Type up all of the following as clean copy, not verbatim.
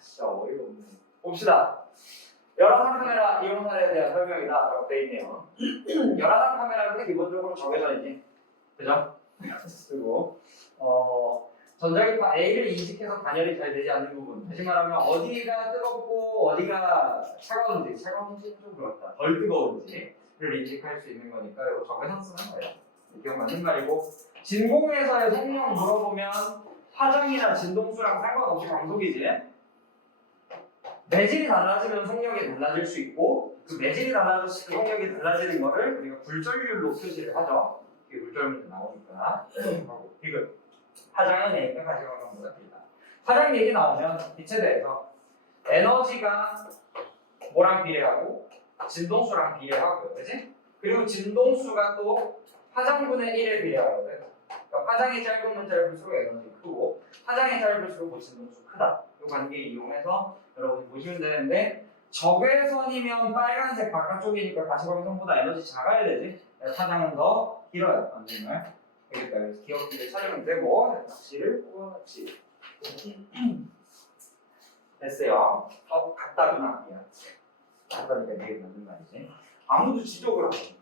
진짜 어이가 없네. 봅시다. 열화상 카메라 이용 사례에 대한 설명이다 라고 되어 있네요. 열화상 카메라는 기본적으로 적외선이지. 그죠? 그리고 전자기파 A를 인식해서 단열이 잘 되지 않는 부분. 다시 말하면 어디가 뜨겁고 어디가 차가운지는 좀 그렇다. 덜 뜨거운지를 인식할 수 있는 거니까 이거 적외선 쓰는 거예요. 이게 맞는 말이고, 진공에서의 성능 물어보면 화장이나 진동수랑 상관없이 광속이지. 매질이 달라지면 성력이 달라질 수 있고, 그 매질이 달라졌을 때 성력이 달라지는 거를 우리가 굴절률로 표시를 하죠. 이게 굴절률이 나오니까. 이거 화장은 A가 가져가는 것보다 길다. 화장 얘기 나오면 빛에 대해서 에너지가 뭐랑 비례하고 진동수랑 비례하고요, 그렇지? 그리고 진동수가 또 화장분의 1에 비례하거든. 그러니까 화장이 짧으면 짧을수록 에너지 크고 화장이 짧을수록 진동수 크다. 이 관계 이용해서 여러분이 보시면 되는데, 적외선이면 빨간색 바깥쪽이니까 가시광선보다 에너지 작아야 되지. 화장은 더 길어요. 안 되면 되겠다. 그래서 기억기를 찾으면 되고, 낚시를 꼬아낚시 됐어요. 같다구나. 미안. 같다니까 이게 맞는 말이지. 아무도 지적을 안 해.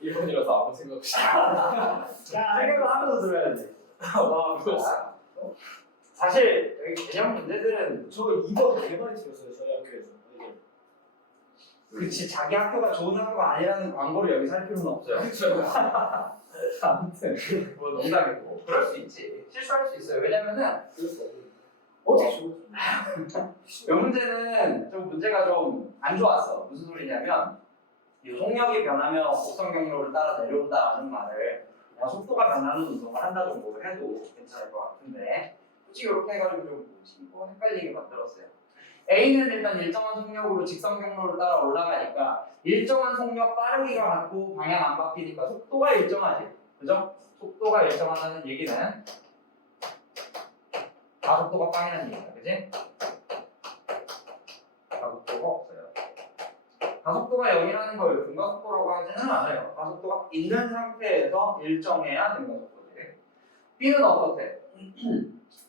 일본이라서 아무 생각 없이. 생각을 하면서 들어야지. 와, 그거 사실 여기 개념 문제들은 저 2번 개 많이 틀렸어요 저희 학교에서. 이게. 그치, 자기 학교가 좋은 학교가 아니라는 광고를 여기서 할 필요는 없어요. 아무튼 뭐 농담이고 그럴 수 있지. 실수할 수 있어요. 왜냐면은 어떻게 좋은? 이 문제는 좀 문제가 좀 안 좋았어. 무슨 소리냐면 이 속력이 변하면 곡선 경로를 따라 내려온다라는 말을 그냥 속도가 변하는 운동을 한다 정도로 해도 괜찮을 것 같은데, 굳이 이렇게 해가지고 좀 이거 헷갈리게 만들었어요. A는 일단 일정한 속력으로 직선 경로를 따라 올라가니까 일정한 속력 빠르기가 같고 방향 안 바뀌니까 속도가 일정하지. 그죠? 속도가 일정하다는 얘기는 가속도가 빵이라는 얘기야. 그지? 가속도가 없어요. 가속도가 0이라는 걸 등가속도라고 하지는 않아요. 가속도가 있는 상태에서 일정해야 등가속도지. B는 어떻대?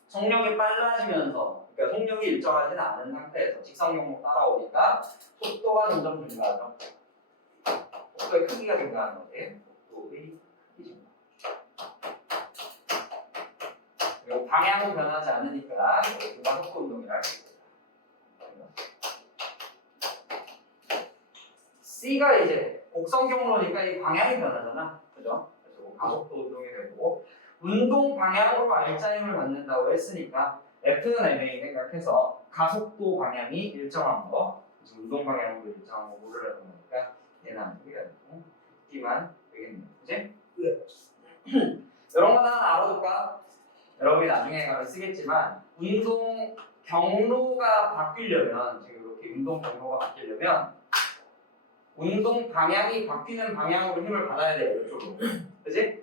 속력이 빨라지면서, 그러니까 속력이 일정하지는 않은 상태에서 직선 경로 따라오니까 속도가 점점 증가하죠. 속도의 크기가 증가하는 거지. 속도의 크기 증가. 그리고 방향은 변하지 않으니까 등가속도 운동이라 할 수 있습니다. C가 이제 곡선 경로니까 이 방향이 변하잖아. 그죠? 그래서 가속도 운동이 되고, 운동 방향으로 R자임을 받는다고 했으니까 F는 애매히 생각해서 가속도 방향이 일정한 거, 그래서 운동 방향으로 일정한 거 고르라는 거니까 얘는 안 되게 되고 D만 되겠네요. 그치? 네. 이런 거 하나 알아둘까? 여러분이 나중에 가면 쓰겠지만, 운동 경로가 바뀌려면, 지금 이렇게 운동 경로가 바뀌려면 운동 방향이 바뀌는 방향으로 힘을 받아야 돼요. 이쪽으로. 그치?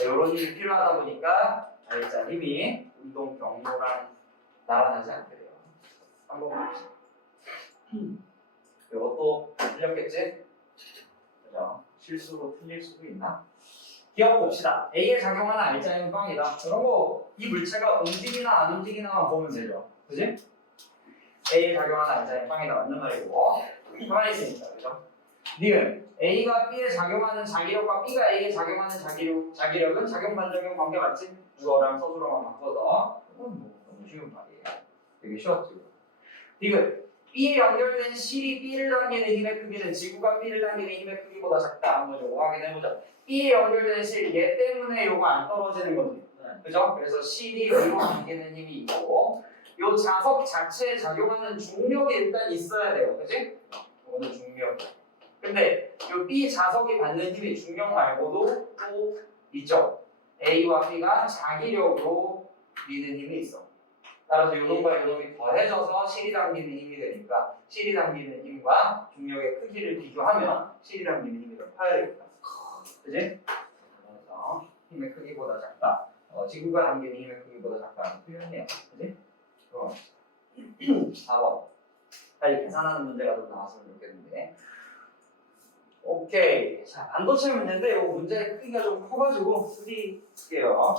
이런 힘이 필요하다 보니까 R자 힘이 운동 경로랑 나란하지 않게 돼요. 한번 봅시다. 이것도 틀렸겠지? 그죠? 실수로 틀릴 수도 있나? 기억 봅시다. A에 작용하는 R자 힘은 빵이다. 이런 거 이 물체가 움직이나 안 움직이나만 보면 되죠. 그치? A에 작용하는 R자 힘은 빵이다. 맞는 말이고, 가만히 있으니까. 그죠? 니은 A가 B에 작용하는 자기력과 B가 A에 작용하는 자기력은 작용 반작용 관계 맞지? 주어랑 서술어만 바꿔서. 이건 뭐 너무 쉬운 말이에요. 되게 쉬웠죠. 니은 B에 연결된 실이 B를 당기는 힘의 크기는 지구가 B를 당기는 힘의 크기보다 작다. 한번 요거 확인해보자. B에 연결된 실, 얘 때문에 요거 안 떨어지는 거지. 그죠? 그래서 실이 위로 당기는 힘이 있고, 요 자석 자체에 작용하는 중력이 일단 있어야 돼요. 그지? 이거는 중력. 근데 이 B 자석이 받는 힘이 중력 말고도 또 있죠. A와 B가 자기력으로 미는 힘이 있어. 따라서 요놈과 요놈이 더해져서 실이 당기는 힘이 되니까 실이 당기는 힘과 중력의 크기를 비교하면 실이 당기는 힘이 더 커야 되겠다. 그지? 그래서 힘의 크기보다 작다. 지구가 당기는 힘의 크기보다 작다는 표현이에요. 그지? 4번. 빨리 계산하는 문제가 좀 나왔으면 좋겠는데. 오케이. 자, 반도체 문제인데 이 문제의 크기가 좀 커가지고 풀이할게요.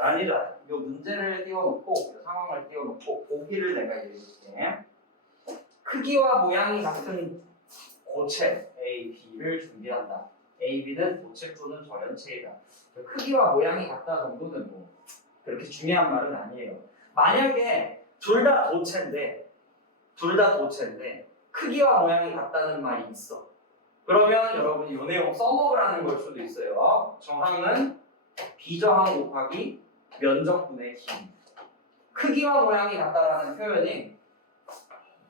아니다. 이 문제를 띄워놓고 이 상황을 띄워놓고 고기를 내가 얘기해줄게. 크기와 모양이 같은 고체 A, B를 준비한다. A, B는 고체 또는 저연체이다. 크기와 모양이 같다 정도는 뭐 그렇게 중요한 말은 아니에요. 만약에 둘 다 도체인데 크기와 모양이 같다는 말이 있어. 그러면 여러분이 이 내용 써먹으라는 걸 수도 있어요. 정항은 비정항 곱하기 면적분의 힘. 크기와 모양이 같다라는 표현이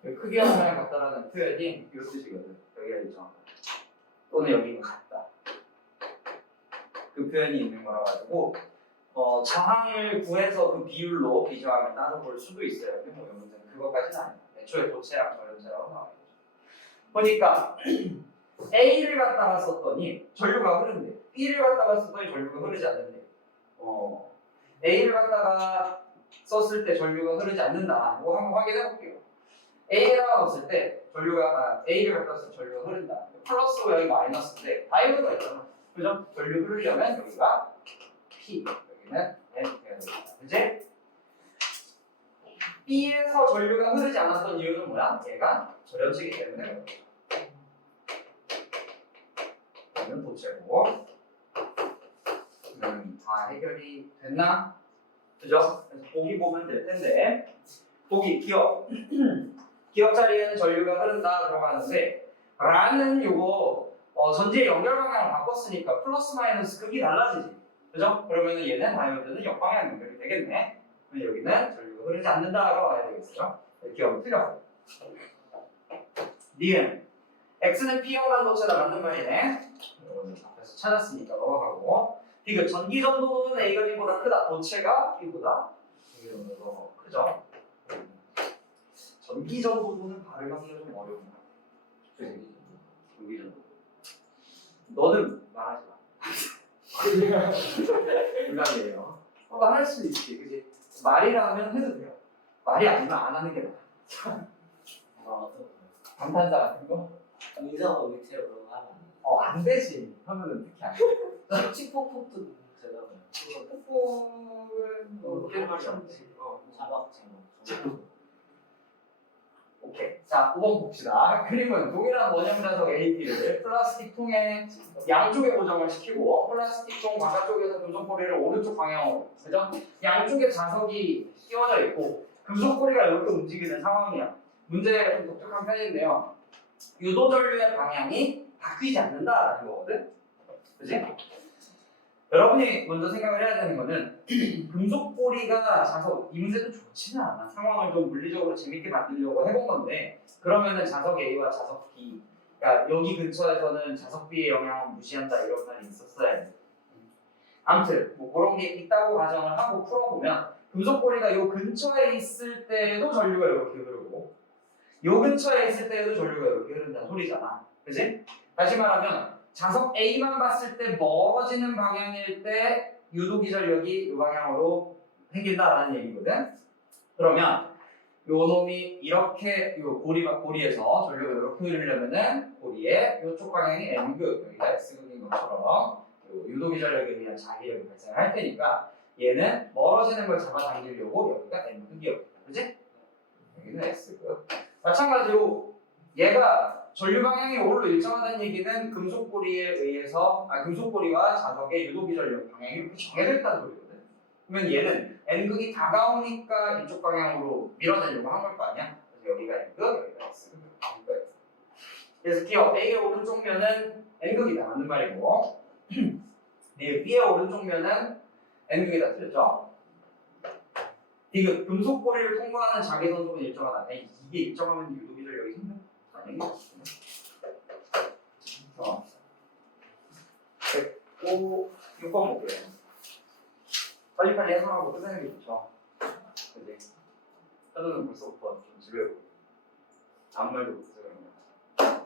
크기와 모양이 같다라는 표현이 이 뜻이거든. 여기가 일정. 또는 여기가 같다. 그 표현이 있는 거라 가지고 저항을 구해서 그 비율로 비정항을 따져볼 수도 있어요. 근데 뭐 여러분들은 그것까지는 아니에요. 애초에 도체랑 저연체라고 나와요. 보니까 A를 갖다가 썼더니 전류가 흐른대. B를 갖다가 썼더니 전류가 흐르지 않는데. A를 갖다가 썼을 때 전류가 흐르지 않는다. 이거 한번 확인해 볼게요. A에다가 넣었을 때 A를 갖다 써서 전류가 흐른다. 플러스고 여기 마이너스인데 다이오드가 있잖아. 그죠? 전류 흐르려면 여기가 P, 여기는 N 돼야 되겠다. 그지? B에서 전류가 흐르지 않았던 이유는 뭐야? 얘가 저연체이기 때문에 그렇죠. 얘는 도체고 다 해결이 됐나? 그죠? 그래서 보기 보면 될 텐데 보기 기억 기억 자리에는 전류가 흐른다 들어가는데 라는 요거 전지의 연결 방향을 바꿨으니까 플러스 마이너스 극이 달라지지. 그죠? 그러면 얘는 다이오드는 역방향 연결이 되겠네. 그럼 여기는 전류가 흐르지 않는다라고 와야 되겠어요. 기억이 틀렸어. 니은 X는 P형 반도체다 맞는 말이네. 앞에서 찾았으니까 넘어가고 디귿 전기 전도는 A가 B보다 크다. 도체가 B보다 A가 더 크죠. 전기 전도는 발음하기가 좀 어려운 것 같아. 전기 전도. 너는 말하지 마. 불량이에요. 할 수도 있지, 그지? 말이라면 해도 돼요. 말이 아니면 안 하는 게 나아. 감탄사 같은 거? 인사가 밑에 올라가면 안 되지. 하면은 특히 안 돼. 칙폭폭도 되잖아요. 뽀뽀는 그렇게 말이 안 돼. 자박제목. 오케이. 자, 5번 봅시다. 그림은 동일한 원형 자석 AB를 플라스틱 통에 양쪽에 고정을 시키고 플라스틱 통 바깥쪽에서 금속고리를 오른쪽 방향으로, 그죠? 양쪽에 자석이 끼워져 있고 금속고리가 이렇게 움직이는 상황이야. 문제가 좀 독특한 편인데요. 유도 전류의 방향이 바뀌지 않는다라는 거거든. 그지? 여러분이 먼저 생각을 해야 되는 거는 금속고리가 자석, 이 문제도 좋지는 않아. 상황을 좀 물리적으로 재밌게 만들려고 해본 건데 그러면은 자석 A와 자석 B, 그러니까 여기 근처에서는 자석 B의 영향을 무시한다 이런 말이 있었어야 돼. 아무튼 뭐 그런 게 있다고 가정을 하고 풀어보면 금속고리가 요 근처에 있을 때도 전류가 이렇게 흐르고 요 근처에 있을 때도 전류가 이렇게 흐른다는 소리잖아. 그지? 다시 말하면 자석 A만 봤을 때 멀어지는 방향일 때 유도기전력이 이 방향으로 생긴다라는 얘기거든. 그러면 요 놈이 이렇게 요 고리에서 전류가 이렇게 흐르려면은 고리의 요쪽 방향이 N극, 여기가 S극인 것처럼 요 유도기전력에 의한 자기력이 발생할 테니까 얘는 멀어지는 걸 잡아당기려고 여기가 N극이었고, 그지? 여기는 S극. 마찬가지로 얘가 전류 방향이 오로 일정하다는 얘기는 금속고리와 자석의 유도기전력 방향이 이렇게 정해졌다는 소리거든. 그러면 얘는 N극이 다가오니까 이쪽 방향으로 밀어내려고 한 걸 거 아니야? 그래서 여기가 N극, 여기가 S극, 여기가 X. 그래서 기억 A의 오른쪽 면은 N극이다 맞는 말이고 네, B의 오른쪽 면은 N극이다 틀렸죠? 디귿 금속고리를 통과하는 자기선속은 일정하다. 아니, 이게 일정하면 유도기전력이 생겨? 아닌 것 같습니다. 6번 볼게요. 빨리빨리 해석하고 끝내는 게 좋죠. 그지? 현우는 벌써부터 좀 집에 오고 아무 말도 못해서 그런 거야.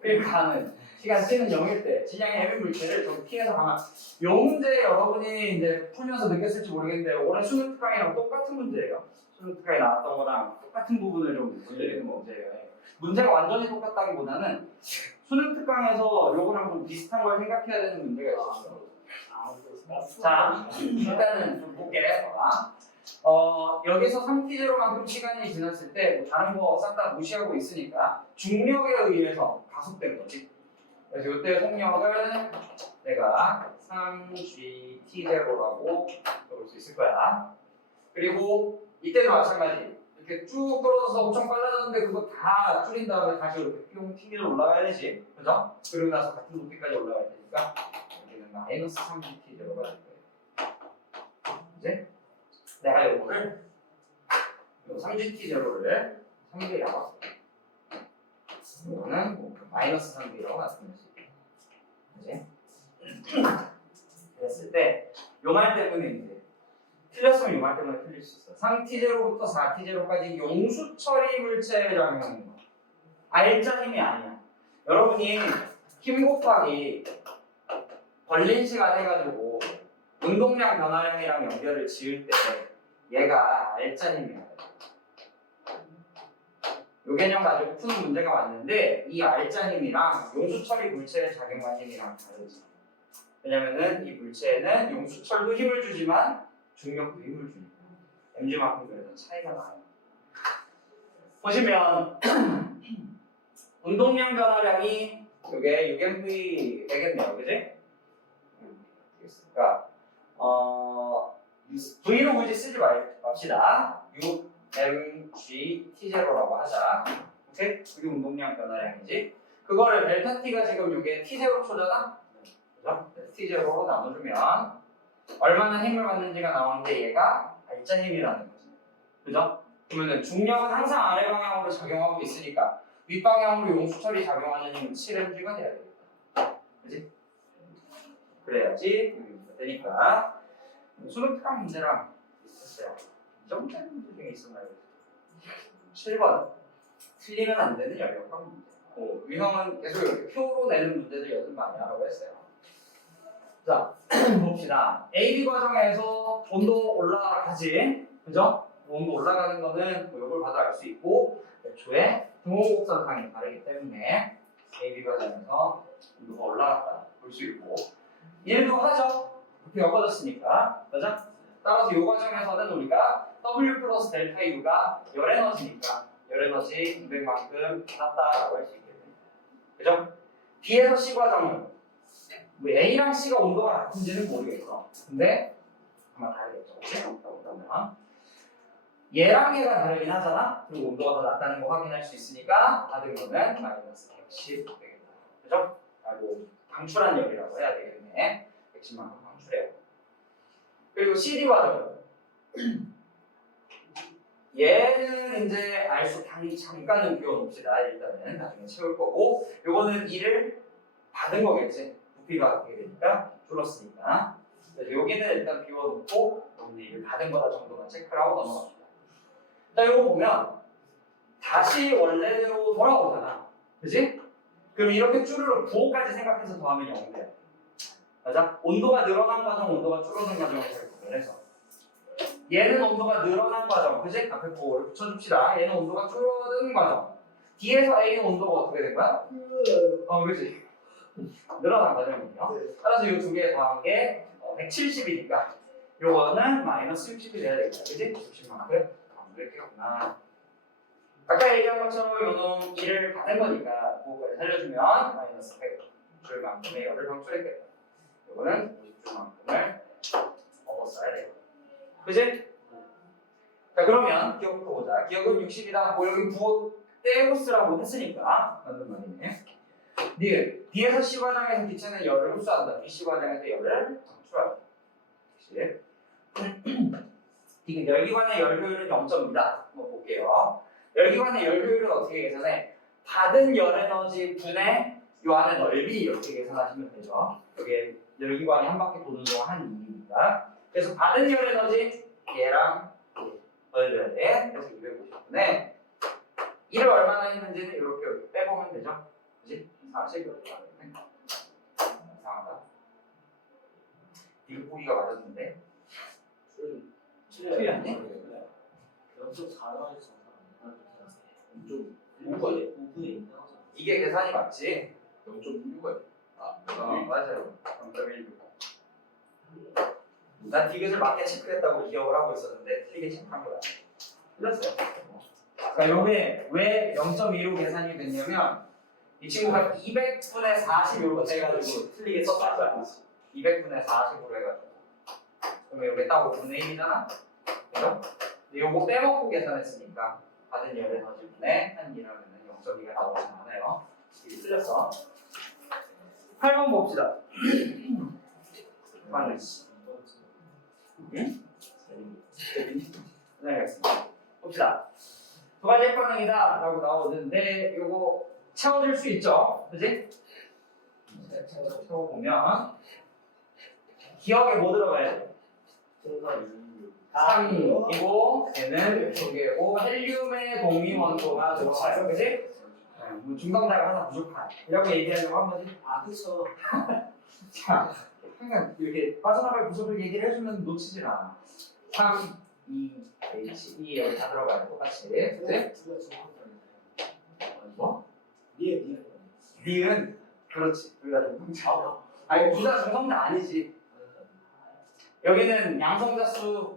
그러니까 하는 시간 t는 0일 때 질량의 해밀 물체를 좀 T에서 가만 요 문제 여러분이 이제 풀면서 느꼈을지 모르겠는데 올해 수능 특강이랑 똑같은 문제예요. 수능 특강에 나왔던 거랑 똑같은 부분을 좀 보여드리는 문제예요. 문제가 완전히 똑같다기보다는 수능 특강에서 요거랑 좀 비슷한 걸 생각해야 되는 문제가 있었어요. 자, 일단은 좀 볼게. 봐봐. 여기서 3t0만큼 시간이 지났을 때뭐 다른 거 싹 다 무시하고 있으니까 중력에 의해서 가속된 거지. 그래서 이때 속력을 내가 3gt0라고 적을 수 있을 거야. 그리고 이때도 마찬가지. 이렇게 쭉 떨어져서 엄청 빨라졌는데 그거 다 줄인 다음에 다시 이렇게 뿅 튕겨 올라가야 되지. 그죠? 그러고 나서 같은 높이까지 올라가야 되니까 여기는 마이너스 3gt0가 될 거예요. 이제 내가 요거를 3gt0를 3개 잡았어. 이거는 뭐 마이너스 3B라고 나타내지. 이제 그랬을 때 요 말 때문에 이제 틀렸으면 요 말 때문에 틀릴 수 있어. 3t0부터 4t0까지 용수 처리 물체에 적용하는 거. 알짜 힘이 아니야. 여러분이 힘 곱하기 걸린 시간 해가지고 운동량 변화량이랑 연결을 지을 때 얘가 알짜 힘이야. 요 개념 가지고 푸는 문제가 왔는데 이 알짜 힘이랑 용수 처리 물체에 작용한 힘이랑 다르지. 왜냐면은 이 물체에는 용수철도 힘을 주지만 중력도 힘을 주니까 mg만큼 그래서 차이가 나요. 보시면 운동량 변화량이 이게 6mv 되겠네요, 그지? 그러니까 V로 굳이 쓰지 맙시다. 6mgT0라고 하자. 오케이? 이게 운동량 변화량이지. 그거를 델타 T가 지금 이게 T0초잖아? 그죠? T0로 나눠주면 얼마나 힘을 받는지가 나오는데 얘가 알짜 힘이라는 거지. 그죠? 그러면은 중력은 항상 아래 방향으로 작용하고 있으니까 윗방향으로 용수철이 작용하는 힘은 7mg가 돼야 되겠다. 그지? 그래야지 되니까 수능 특강 문제랑 있었어요. 이 정도는 문제 중에 있었나요? 7번 틀리면 안 되는 열역학 문제. 유형은 계속 이렇게 표로 내는 문제들 연습 많이 하라고 했어요. 자, 봅시다. AB 과정에서 온도 올라가지, 그죠? 온도 올라가는 거는 뭐 이걸 봐도 알 수 있고 애초에 등호곡선상이 다르기 때문에 AB 과정에서 온도가 올라갔다 볼 수 있고 일도 하죠. 이렇게 엮어졌으니까, 그죠? 따라서 이 과정에서는 우리가 W 플러스 델타 U가 열 에너지니까 열 에너지 200만큼 낮다라고 할 수 있겠네요. 그죠? B에서 C 과정은 뭐 A랑 C가 온도가 같은지는 모르겠어. 근데 아마 다르겠죠. 그러면 얘랑 얘가 다르긴 하잖아. 그리고 온도가 더 낮다는 거 확인할 수 있으니까 받은 거는 마이너스 110 되겠다. 그죠? 아이고 방출한 열이라고 해야 되겠네. 110만큼 방출해요. 그리고 CD 과정. 얘는 이제 알수 잠깐은 비워놓읍시다. 일단은 나중에 채울 거고, 요거는 2를 받은 거겠지. 부피가 어떻게 되니까 줄었으니까. 여기는 일단 비워놓고 여기는 2를 받은 거다 정도만 체크를 하고 넘어갑시다. 자, 요거 보면 다시 원래대로 돌아오잖아. 그지? 그럼 이렇게 쭈르륵 부호까지 생각해서 더하면 0돼요. 맞아? 온도가 늘어난 과정, 온도가 줄어든 과정을 잘 구별해서 얘는 온도가 늘어난 과정, 그지? 앞에 부호를 붙여줍시다. 얘는 온도가 줄어든 과정. D에서 A는 온도가 어떻게 된 거야? 그지? 늘어난 과정이거든요. 따라서 이 두 개 더한 게 170이니까 요거는 마이너스 60이 돼야 되겠다. 그지? 60만큼 이렇게구나. 아까 얘기한 것처럼 요놈 2를 받은 거니까 부호까지 살려주면 마이너스 100줄만큼의 열을 방출했겠다. 요거는 50줄만큼을 얻었어야 돼요. 그지? 자, 그러면 기억부터 보자. 기억은 60이다. 뭐 여기 부호 떼고 쓰라고 했으니까 맞는 말이네. D에서 C 과정에서 기체는 열을 흡수한다. BC 과정에서 열을 방출한다. 그치? 지금 열기관의 열 효율은 0.2다. 한번 볼게요. 열기관의 열 효율은 어떻게 계산해? 받은 열 에너지 분의 요 안의 넓이 이렇게 계산하시면 되죠. 여기 열기관이 한 바퀴 도는 동안 한 이니까. 그래서 받은 열 에너지 얘랑 넣어줘야 돼. 그래서 250분에 1을 얼마나 했는지는 이렇게 빼보면 되죠. 그지? 40 이렇게 나오네. 이상하다. 이거 보기가 맞았는데. 틀렸니? 0.4가 있어서 좀 5분에 있나? 이게 계산이 맞지? 0.6가 맞아요. 0.16. 난 디귿을 맞게 체크했다고 기억을 하고 있었는데 틀리게 체크한 거야. 틀렸어요. 그러니까 요게 왜 0.2로 계산이 됐냐면 이 친구가 200분의 40으로 해가지고 틀리게 썼어요. 200분의 40으로 해가지고. 그러면 여기 딱 5분의 1이잖아? 그죠? 근데 요거 빼먹고 계산했으니까 받은 열의 에너지분의 한 2라면 0.2가 나오진 않아요. 이게 틀렸어. 8번 봅시다. 맞네. 응? 네, 알겠습니다. 봅시다. 두 가지 핵반응이다 라고 나오는데 요거 채워줄 수 있죠? 그지? 채워보면 기억에 뭐 들어가야 돼? 3이고 얘는 저기고 헬륨의 동위 원소가 들어가요. 그지? 네, 뭐 중성자가 하나 부족한 이라고 얘기하려고 한 거지. 그쵸. 자, 항상 이렇게 빠져나갈 구조를 얘기를 해주면 놓치질 않아. 3, 2, H, E 여기 다 들어가요. 똑같이. 그지? 뭐? 니은 그렇지. 둘다 중성자. 아니 둘 다 중성자 아니지. 여기는 양성자 수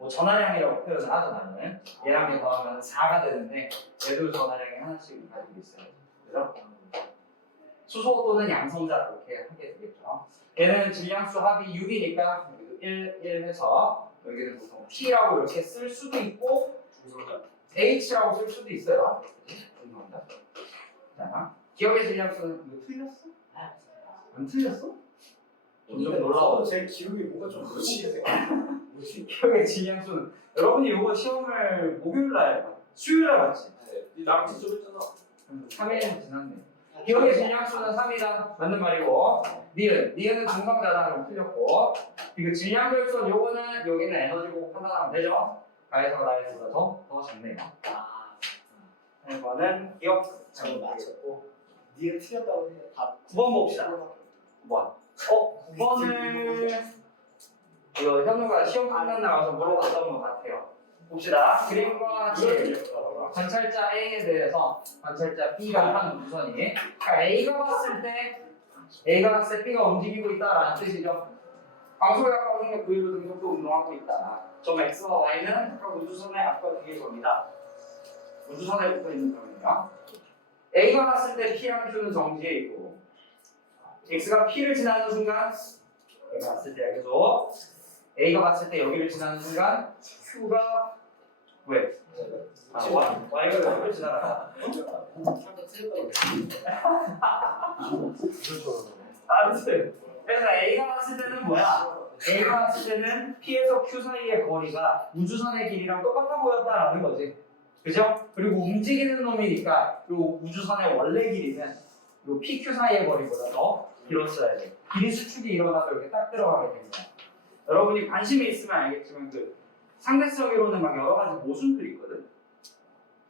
뭐 전화량이라고 표현을 하죠 나는. 얘랑 얘 더하면 4가 되는데 얘도 전화량이 하나씩 가지고 있어요. 그죠? 수소 또는 양성자 이렇게 하게 되겠죠. 얘는 질량수 합이 6이니까 1 해서 여기는 보통 T라고 이렇게 쓸 수도 있고 H라고 쓸 수도 있어요. 중성자. 자, 기억의 질량수는 이거 틀렸어? 안 틀렸어? 점점 놀라워. 제 기억이 뭔가 좀 무시해요. 기억의 질량수는 여러분이 이거 시험을 목요일날 수요일날 봤지? 나랑 지적했잖아. 3일은 지났네. 기억의 질량수는 3이다. 맞는 말이고 니은은 중성자다. 그럼 틀렸고 이거 질량별선 요거는 여기는 에너지고 판단하면 되죠? 가에서 나에서보다 더 작네요. 이거는 기억 잘못 맞췄고. 네가 틀렸다고 해. 다 9번 봅시다. 9번. 9번을 이거 현우가 시험 끝난 나가서 물어봤던 것 같아요. 봅시다. 그림과 같이 관찰자 A에 대해서 관찰자 B가 한 우선이 그러니까 A가 봤을 때 B가 움직이고 있다라는 뜻이죠. 광속에 가까운 중력 부위로 등속도 운동하고 있다. 점 X와 Y는 아까 우주선의 앞과 뒤의 점이다. 우주선에 붙어 있는 점이에요. A가 봤을 때 P랑 Q는 정지해 있고 X가 P를 지나는 순간 A가 봤을 때 계속 A가 봤을 때 여기를 지나는 순간 Q가 왜? Y가 여기를 지나간다. 아무튼 그래서 A가 봤을 때는 뭐야? A가 봤을 때는 P에서 Q 사이의 거리가 우주선의 길이랑 똑같아 보였다라는 거지. 그죠? 그리고 움직이는 놈이니까 요 우주선의 원래 길이는 요 PQ 사이의 거리보다 더 길었어야 돼. 길이 수축이 일어나서 이렇게 딱 들어가게 됩니다. 여러분이 관심이 있으면 알겠지만 그 상대성 이론은 막 여러 가지 모순들이 있거든.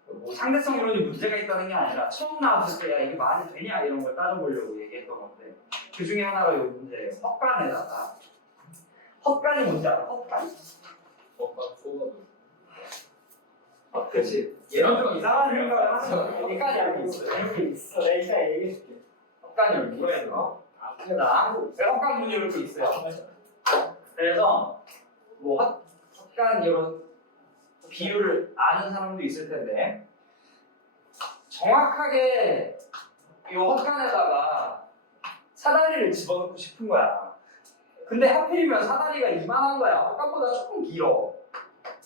뭐 상대성 이론이 문제가 있다는 게 아니라 처음 나왔을 때 야 이게 말이 되냐 이런 걸 따져보려고 얘기했던 건데 그 중에 하나가 이 문제예요. 헛간에다가 헛간이 뭔지 알아? 헛간? 그렇지. 얘는 좀 이상한 생각을 하죠. 헛간이 여기 있어. 여기 있어. 내가 얘기해줄게. 헛간이 여기 있어. 자, 헛간 문이 이렇게 있어요. 그래서 뭐 헛간 이런 비율을 아는 사람도 있을 텐데 정확하게 이 헛간에다가 사다리를 집어넣고 싶은 거야. 근데 하필이면 사다리가 이만한 거야. 헛간보다 조금 길어.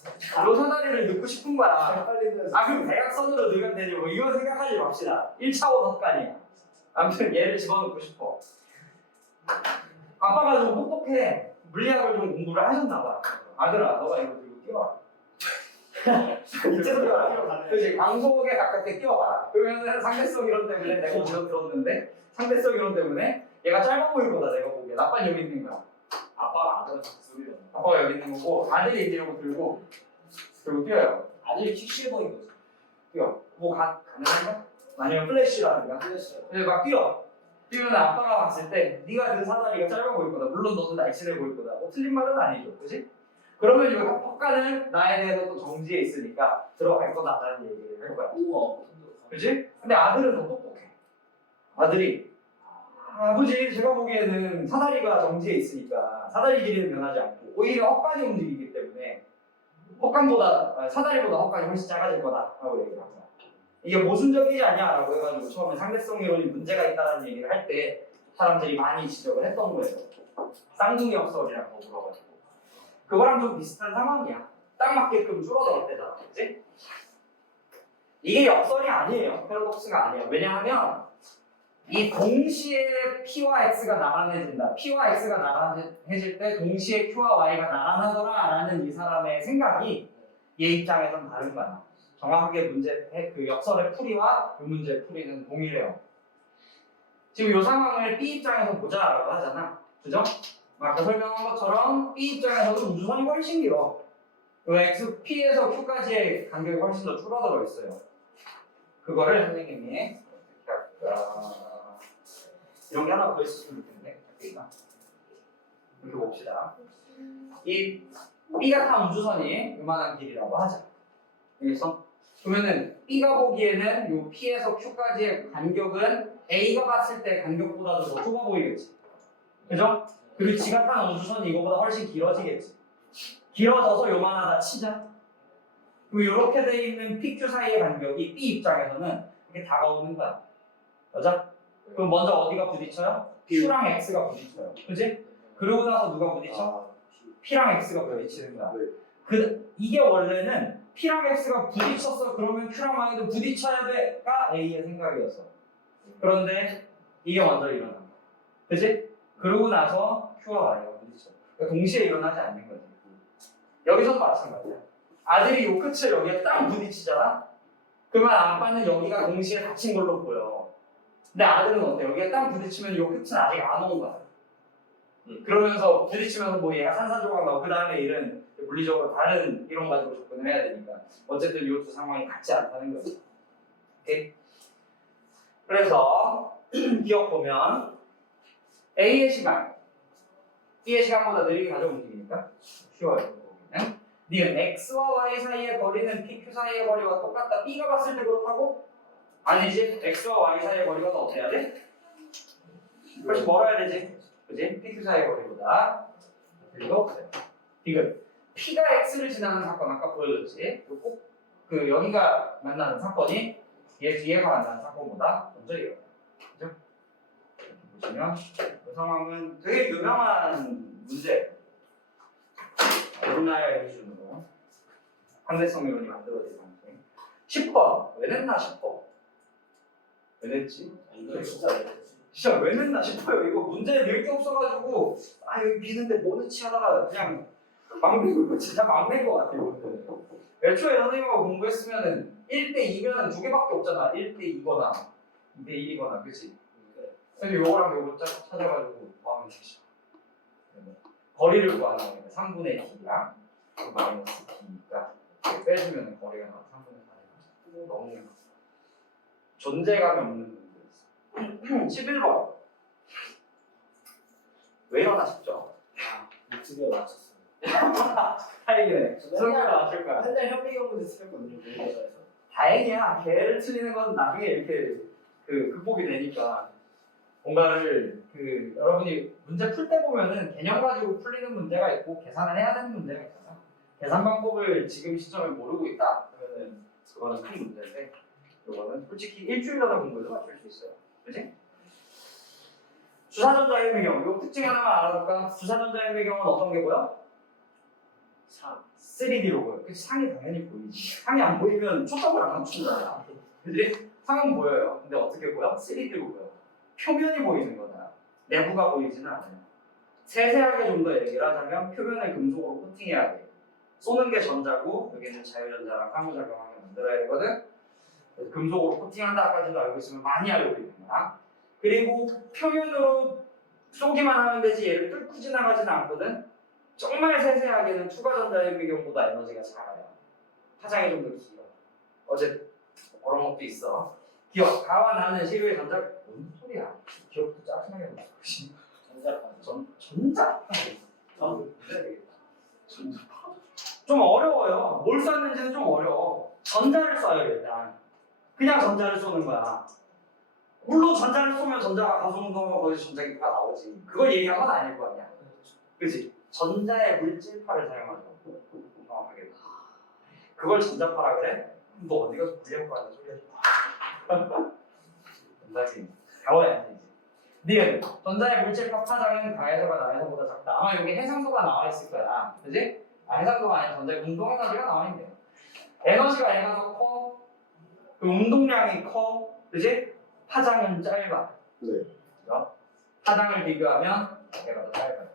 이 사다리를 넣고 싶은 거야. 그럼 대각선으로 넣으면 되지 뭐 이거 생각하지 맙시다. 1차원 헛간이야. 아무튼 얘를 집어넣고 싶어. 아빠가 좀 똑똑해. 물리학을 좀 공부를 하셨나 봐. 아들아 너가 이거 들고 뛰어라. 이제도 뛰어라. 그렇지. 광속에 가깝게 뛰어봐. 그러면 상대성 이론 때문에 내가 이거 들었는데 상대성 이론 때문에 얘가 짧아 보일 거다 내가 보기에. 아빠는 여기 있는 거야. 아빠가 소리야. 아빠가 여기 있는 거고 아들이 이제 이거 들고 뛰어요. 아들이 킥시해 보인 거죠. 뛰어. 뭐 가능한가? 아니면 플래시라든가. 근데 막 뛰어. 뛰면 아빠가 봤을 때 네가 든 사다리가 짧아 보일 거다. 물론 너도 날씬해 보일 거다. 뭐 틀린 말은 아니죠. 그지? 그러면 이 헛간은 나에 대해서 또 정지해 있으니까 들어갈 거다라는 얘기를 할 거야. 우와. 그지? 근데 아들은 더 똑똑해. 아들이 아버지 제가 보기에는 사다리가 정지해 있으니까 사다리 길이는 변하지 않고 오히려 헛간이 움직이기 때문에 사다리보다 헛간이 훨씬 작아질 거다라고 얘기를 합니다. 이게 모순적이지 않냐라고 해가지고 처음에 상대성 이론이 문제가 있다는 얘기를 할 때 사람들이 많이 지적을 했던 거예요. 쌍둥이 역설이라는 거 물어가지고 그거랑 좀 비슷한 상황이야. 딱 맞게끔 줄어들었대잖아, 그치? 이게 역설이 아니에요. 패러독스가 아니에요. 왜냐하면 이 동시에 P와 X가 나란해진다. P와 X가 나란해질 때 동시에 Q와 Y가 나란하더라라는 이 사람의 생각이 얘 입장에서는 다른 거야. 정확하게 그 역설의 풀이와 이 문제의 풀이는 동일해요. 지금 이 상황을 B 입장에서 보자라고 하잖아. 그죠? 아까 설명한 것처럼 B 입장에서는 우주선이 훨씬 길어. P에서 Q까지의 간격이 훨씬 더 줄어들어 있어요. 그거를 선생님이 이런 게 하나 더 있었으면 좋겠네. 이렇게 봅시다. 이 B가 탄 우주선이 이만한 길이라고 하자. 알겠어? 그러면은 B가 보기에는 이 P에서 Q까지의 간격은 A가 봤을 때 간격보다도 더 좁아 보이겠지. 그죠? 그리고 지가 탄 우주선이 이거보다 훨씬 길어지겠지. 길어져서 요만하다 치자. 그리고 이렇게 돼 있는 PQ 사이의 간격이 B 입장에서는 이렇게 다가오는 거야. 맞아? 그럼 먼저 어디가 부딪혀요? Q랑 X가 부딪혀요. 그지? 그러고 나서 누가 부딪혀? P랑 X가 부딪히는 거야. 이게 원래는 P랑 X가 부딪혔어. 그러면 Q랑 Y도 부딪혀야 돼가 A의 생각이었어. 그런데 이게 먼저 일어난 거야. 그지? 그러고 나서 Q와 Y가 부딪혀. 그러니까 동시에 일어나지 않는 거지. 여기서도 마찬가지야. 아들이 요 끝을 여기에 딱 부딪히잖아? 그러면 아빠는 여기가 동시에 닫힌 걸로 보여. 근데 아들은 어때? 여기에 딱 부딪히면 요 끝은 아직 안 온 거야. 그러면서 부딪히면서 뭐 얘가 산산조각 나고 그 다음에 일은 물리적으로 다른 이론 가지고 접근을 해야 되니까 어쨌든 이 두 상황이 같지 않다는 거죠. 오케이? 그래서 기억 보면 A의 시간, B의 시간보다 느리게 가져 움직이니까 쉬워요. 니은 X와 Y 사이의 거리는 PQ 사이의 거리와 똑같다. B가 봤을 때 그렇다고? 아니지. X와 Y 사이의 거리가 더 어때야 돼? 훨씬 멀어야 되지. 그지? PQ 사이의 거리보다 그리고 없어요. 지금 P가 X를 지나는 사건 아까 보여줬지. 꼭 그 여기가 만나는 사건이 얘 뒤에가 만나는 사건보다 먼저 일어나요. 그죠? 이렇게 보시면 그 상황은 되게 유명한 문제. 오르나의 기준으로 상대성 이론이 만들어진 상태. 10번 왜 냈나 싶어. 왜 냈지? 이거 진짜 왜 냈나 싶어요. 이거 문제 낼 게 없어가지고 여기 비는데 뭐 넣지 하다가 그냥 막 내고 진짜 막 낸 거 같아요. 애초에 선생님하고 공부했으면은 1대2면은 두 개밖에 없잖아. 1대2거나 2대1이거나 그치? 근데 요거랑 요거 찾아가지고 마음이 드시죠. 거리를 구하는 거니까 3분의 D랑 마이너스 D니까 빼주면 거리가 나와 3분의 4가 너무 존재감이 없는 문제였어. 11번 왜 이러나 싶죠? 드디어 맞췄어요. 다행이네. 성경을 맞출 거야. 맨날 현미경 문제 틀렸거든요. 외국어에서. 다행이야. 걔를 틀리는 건 나중에 이렇게 극복이 되니까 뭔가를 여러분이 문제 풀 때 보면은 개념 가지고 풀리는 문제가 있고 계산을 해야 되는 문제가 있잖아. 계산 방법을 지금 시점에 모르고 있다 그러면은 그거는 큰 문제인데 이거는 솔직히 일주일 전에 공부해도 맞출 수 있어요. 그지? 주사전자현미경 이 특징 하나만 알아볼까? 주사전자현미경은 어떤 게 보여? 상. 3D로 보여. 그치? 상이 당연히 보이지. 상이 안 보이면 초점을 안 맞춘다. 그지? 상은 보여요. 근데 어떻게 보여? 3D로 보여. 표면이 보이는 거다. 내부가 보이지는 않아요. 세세하게 좀 더 얘기를 하자면 표면을 금속으로 코팅해야 돼. 쏘는 게 전자고 여기는 자유전자랑 상호작용하면 만들어야 되거든. 그래서 금속으로 코팅한다까지도 알고 있으면 많이 알고 있는 거야. 그리고 표면으로 쏘기만 하면 되지 얘를 뚫고 지나가지는 않거든. 정말 세세하게는 투과전자현미경보다 에너지가 작아요. 파장이 좀 더 길어. 어제 그런 것도 있어. 기억, 가와 나는 시류의 전자 뭔 소리야? 기억도 짜증나게 먹어. 전자? 좀 어려워요. 뭘 쐈는지는 좀 어려워. 전자를 쏴요 일단. 그냥 전자를 쏘는 거야. 물론 전자를 쏘면 전자가 가속운동하면 거기서 전자기파가 나오지. 그걸 얘기한 건 아닐 거 아니야. 그치? 전자의 물질파를 사용하죠. 정확하게. 그걸 전자파라 그래? 너 어디 가서 물리학과나 소리하지 마. 전자지. 배워야 지 니은 전자의 물질파 파장은 가해서가 나해서보다 작다. 아마 여기 해상도가 나와 있을 거야. 그지? 해상도가 아니라 전자의 운동 에너지가 나와 있네. 에너지가 얘가 더 커. 그 운동량이 커. 그지? 파장은 짧아. 네. 그죠? 파장을 비교하면 얘가 더 짧아요.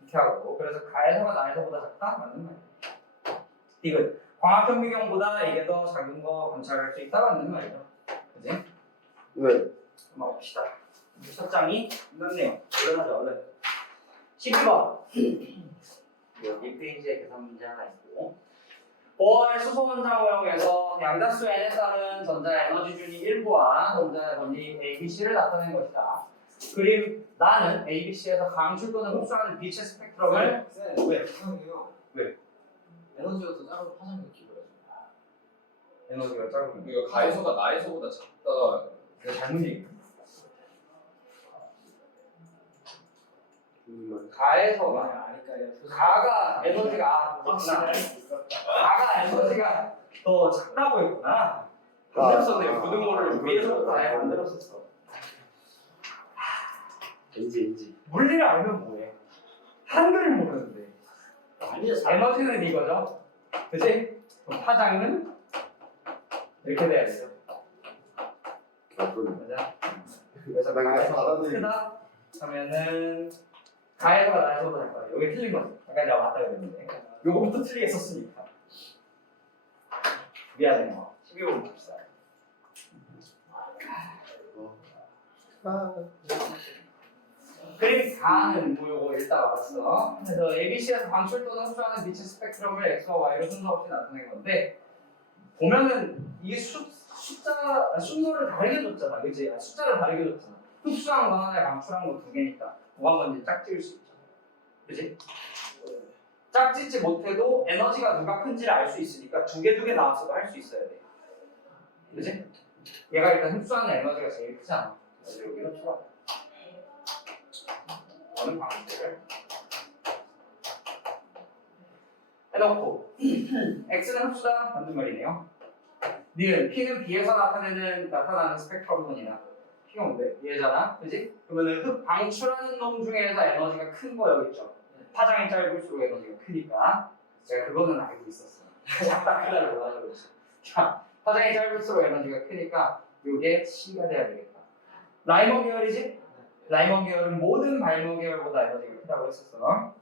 이렇게 하고 그래서 가해서가 나해서보다 작다? 맞는 말이에요. 이건 광학현미경보다 이게 더 작은 거 관찰할 수 있다? 맞는 말이죠. 그지? 네. 한번 봅시다. 첫 장이 끝났네요. 얼른 하자 얼른. 12번 여기 페이지에 계산 문제 하나 있고 보어의 수소 원자 모형에서 양자수 n에 따른 전자 에너지준이 일부와 전자 권리 ABC를 나타낸 것이다. 그림 나는 ABC에서 방출 또는 흡수하는 빛의 스펙트럼을 왜? 이상해요. 왜? 에너지가 더 작은 파장이 길어요. 에너지가 작으면 이거 가에서가 나에서보다 작다. 그게 잘못 얘기해. 가에서가 가가 에너지가 그렇구나. 가가 에너지가 더 작다고 했구나. 만들었었네. 고등어를 위에서부터 아예 만들었었어. 인지. 물리를 알면 뭐해? 한글을 모르는데. 아니죠. 에너지는 이거죠. 그치? 그럼 파장은 이렇게 돼야 되죠. 맞아? 그래서 가에서 크다 하면은 가에서가 나에서보다 할 거야. 여기 틀린 거지. 아까 내가 맞다 그랬는데. 요거부터 틀리게 썼으니까. 미안해요. 12번 봅시다. 그림 가는 뭐 요거 읽다가 봤어. 그래서 ABC에서 방출 또는 흡수하는 빛의 스펙트럼을 X와 Y로 순서 없이 나타낸 건데 보면은 이게 순서를 다르게 줬잖아. 그치? 숫자를 다르게 줬잖아. 흡수한 거 하나에 방출한 거 두 개니까 뭐한 건지 짝지을 수 있잖아. 그치? 짝짓지 못해도 에너지가 누가 큰지를 알 수 있으니까 두 개 나왔어도 할 수 있어야 돼. 그치? 얘가 일단 흡수하는 에너지가 제일 크잖아. 그래서 여기로 쳐봐. 어느 방식을 해놓고 X는 흡수다 맞는 말이네요. 니은 P는 B에서 나타나는 스펙트럼론이나 P가 뭔데? 얘잖아, 그지? 그러면은 방출하는 놈 중에서 에너지가 큰 거 여기 있죠. 파장이 짧을수록 에너지가 크니까 제가 그거는 알고 있었어. 작다 크다를 몰라서 그렇지. 자, 파장이 짧을수록 에너지가 크니까 이게 C가 돼야 되겠다. 라이먼 계열이지? 라이먼 계열은 모든 발모 계열보다 에너지가 크다고 했었어.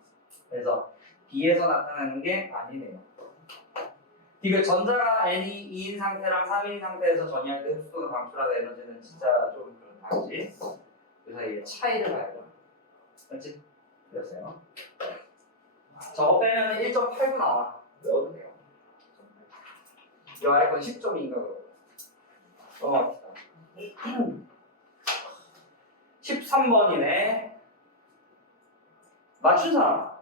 그래서 B에서 나타나는 게 아니네요. 이거 전자가 N이 2인 상태랑 3인 상태에서 전이할 때 흡수는 방출하는 에너지는 진짜 좀 그렇다지. 그래서 이 차이를 봐야죠. 맞지? 그랬어요. 저거 빼면 1.89 나와. 외워도 돼요. 이 아래 건 10점인가 그러고. 넘어갑시다. 13번이네. 맞춘 사람.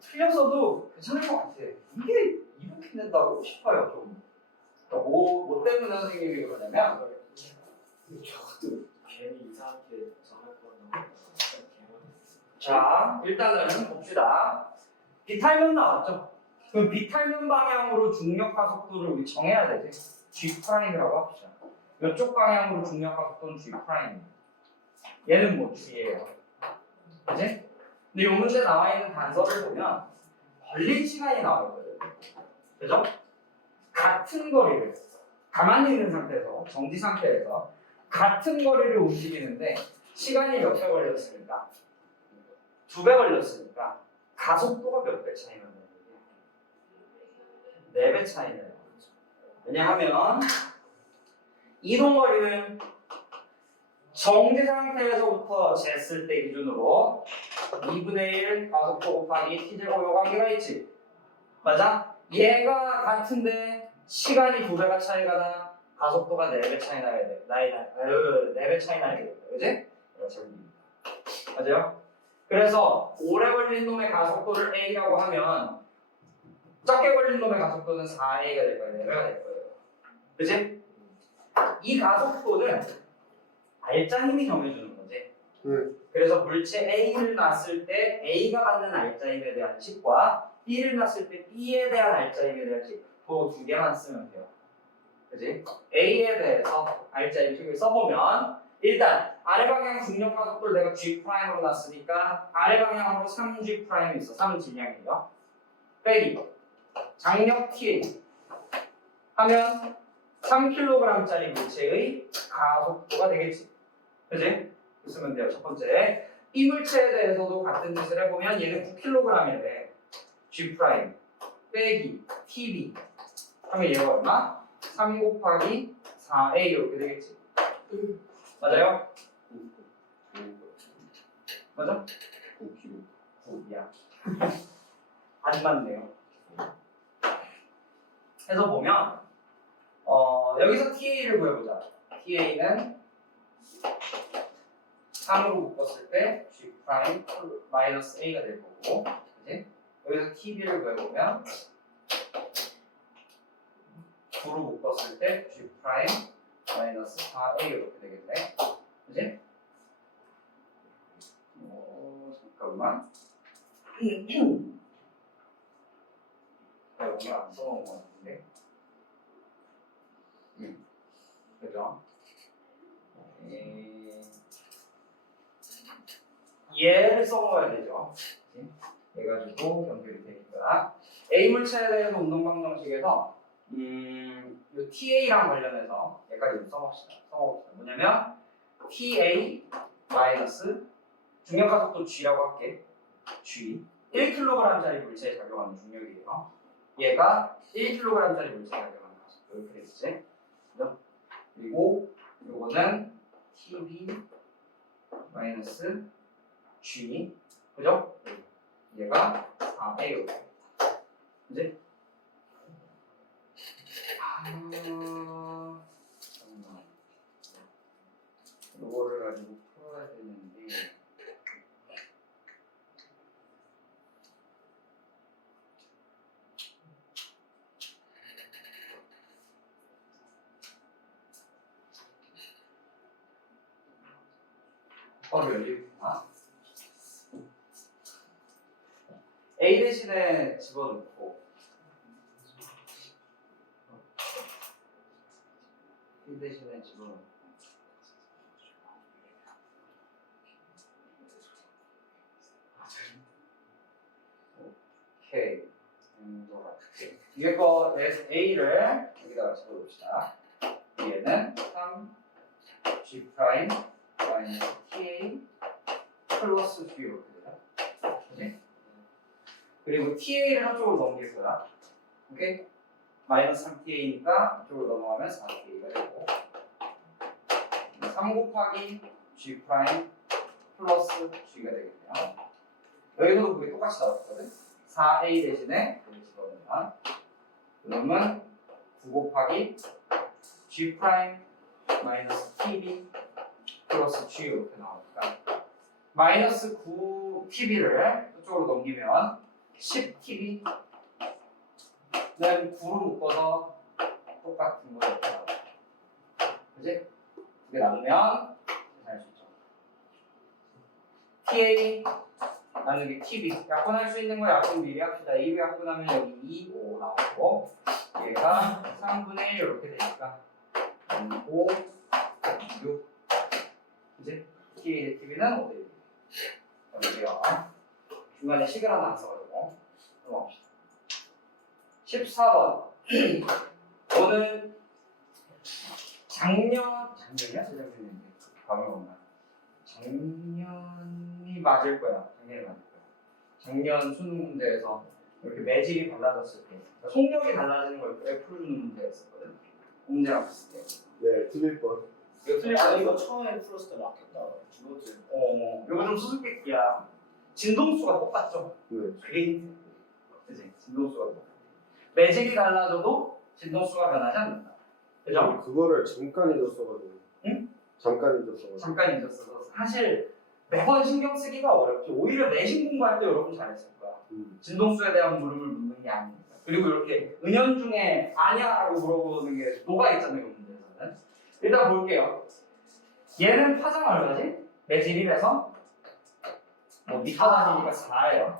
틀렸어도 괜찮을 것 같아. 이게 이렇게 된다고 싶어요, 좀. 그러니까 뭐 때문에 선생님이 그러냐면, 저것도 괜히 이상하게 정할 거는 자, 일단은 봅시다. 비탈면 나왔죠? 그럼 비탈면 방향으로 중력 가속도를 우리 정해야 되지. G'이라고 합시다. 이쪽 방향으로 중력 가속도는 G'. 얘는 뭐 G예요. 그지? 근데 이 문제 나와 있는 단서를 보면 걸린 시간이 나와 있거든. 그죠? 같은 거리를 가만히 있는 상태에서 정지 상태에서 같은 거리를 움직이는데 시간이 몇 배 걸렸으니까 2배 걸렸으니까 가속도가 몇 배 차이 나는 거예요? 4배 차이 나요. 왜냐하면 이동거리는 정지 상태에서부터 쟀을 때 기준으로 2분의 1 가속도 곱하기 t제곱 요 관계가 있지. 맞아? 얘가 같은데 시간이 2배가 차이가 나. 가속도가 4배 차이 나야 돼. 4배 차이 나야 되겠다. 그지? 맞아요? 그래서 오래 걸린 놈의 가속도를 A라고 하면 적게 걸린 놈의 가속도는 4a가 될 거예요. 4배가 될 거예요. 그치? 이 가속도는 알짜 힘이 정해주는 거지. 그래서 물체 A를 놨을 때 A가 받는 알짜 힘에 대한 식과 B를 놨을 때 B에 대한 알짜 힘에 대한 식, 그 두 개만 쓰면 돼요. 그지? A에 대해서 알짜 힘 식을 써보면 일단 아래 방향 중력 가속도를 내가 G'으로 놨으니까 아래 방향으로 3G'이 있어. 3질량이죠. 빼기 장력 TA 하면 3kg짜리 물체의 가속도가 되겠지. 그지? 쓰면 돼요. 첫 번째. 이 물체에 대해서도 같은 짓을 해보면 얘는 9kg이래. G' 빼기 TB 하면 얘가 얼마? 3 곱하기 4A 이렇게 되겠지. 맞아요? 맞아? 9kg. 9야. 안 맞네요. 해서 보면 여기서 TA를 구해보자. TA는 3으로 묶었을 때 G' 마이너스 A가 될 거고, 그치? 여기서 TB를 구해보면 9로 묶었을 때 G' 마이너스 4A 이렇게 되겠네. 그치? 잠깐만. 여기 안 써놓은 것 같은데. 그죠? 얘를 써먹어야 되죠. 그래가지고 연결이 되니까 A 물체에 대해서 운동방정식에서 이 TA랑 관련해서 얘까지 써먹읍시다. 뭐냐면 TA 마이너스 중력가속도 G라고 할게. G 1kg짜리 물체에 작용하는 중력이에요. 얘가 1kg짜리 물체에 작용하는 가속도 이렇게 되겠지. 그죠? 그리고 요거는 TB 마이너스 G, 그죠? 얘가 4A 이렇게. 그지? 잠깐만. 요거를 가지고 풀어야 되는데. 열리구나. A 대신에 집어넣고 B 대신에 집어넣고 오케이. 위에 거 A를 여기다가 집어넣읍시다. 얘는 3G' 마이너스 TA 플러스 G 이렇게 돼요. 그치? 그리고 TA를 한쪽으로 넘길 거야. 오케이? 마이너스 3TA니까 이쪽으로 넘어가면 4TA가 되고 3 곱하기 G' 플러스 G가 되겠네요. 여기서도 그게 똑같이 나왔거든. 4A 대신에 여기 집어넣으면 그러면 9 곱하기 G' 마이너스 TB 플러스 G 이렇게 나오니까 마이너스 9TB를 이쪽으로 넘기면 10TB는 9로 묶어서 똑같은 거 이렇게 나와요. 그지? 이게 나오면 할 수 있죠. TA 나누기 TB 약분할 수 있는 거 약분 미리 합시다. A로 약분하면 여기 2, 5 나오고 얘가 3분의 1 이렇게 되니까 5, 6 그지? TA 대 TB는 5대 6 여기요. 중간에 식을 하나 안 써가지고 넘어갑시다. 14번 오늘 작년이야? 재작년인데 감이 없나? 작년이 맞을 거야. 작년이 맞을 거야. 작년 수능 문제에서 이렇게 매질이 달라졌을 때 그러니까 속력이 달라지는 걸 풀어주는 문제였었거든. 문제랑 비슷해. 네, 틀릴 뻔. 이거 틀릴 아 거 이거 처음에 풀었을 때 막혔다. 이거지. 이거 좀 수수께끼야. 진동수가 똑같죠? 네. 그게 힌트. 그치? 진동수가 똑같아. 매직이 달라져도 진동수가 변하지 않는다. 그죠? 그거를 잠깐 잊었어가지고. 응? 잠깐 잊었어가지고. 잠깐 잊었어서 사실 매번 신경 쓰기가 어렵죠. 오히려 내신 공부할 때 여러분 잘했을 거야. 진동수에 대한 물음을 묻는 게 아니니까. 그리고 이렇게 은연중에 아냐라고 물어보는 게 녹아 있잖아요, 문제에서는. 일단 볼게요. 얘는 파장 얼마지? 매질 1에서 뭐 미터 단위니까 4예요.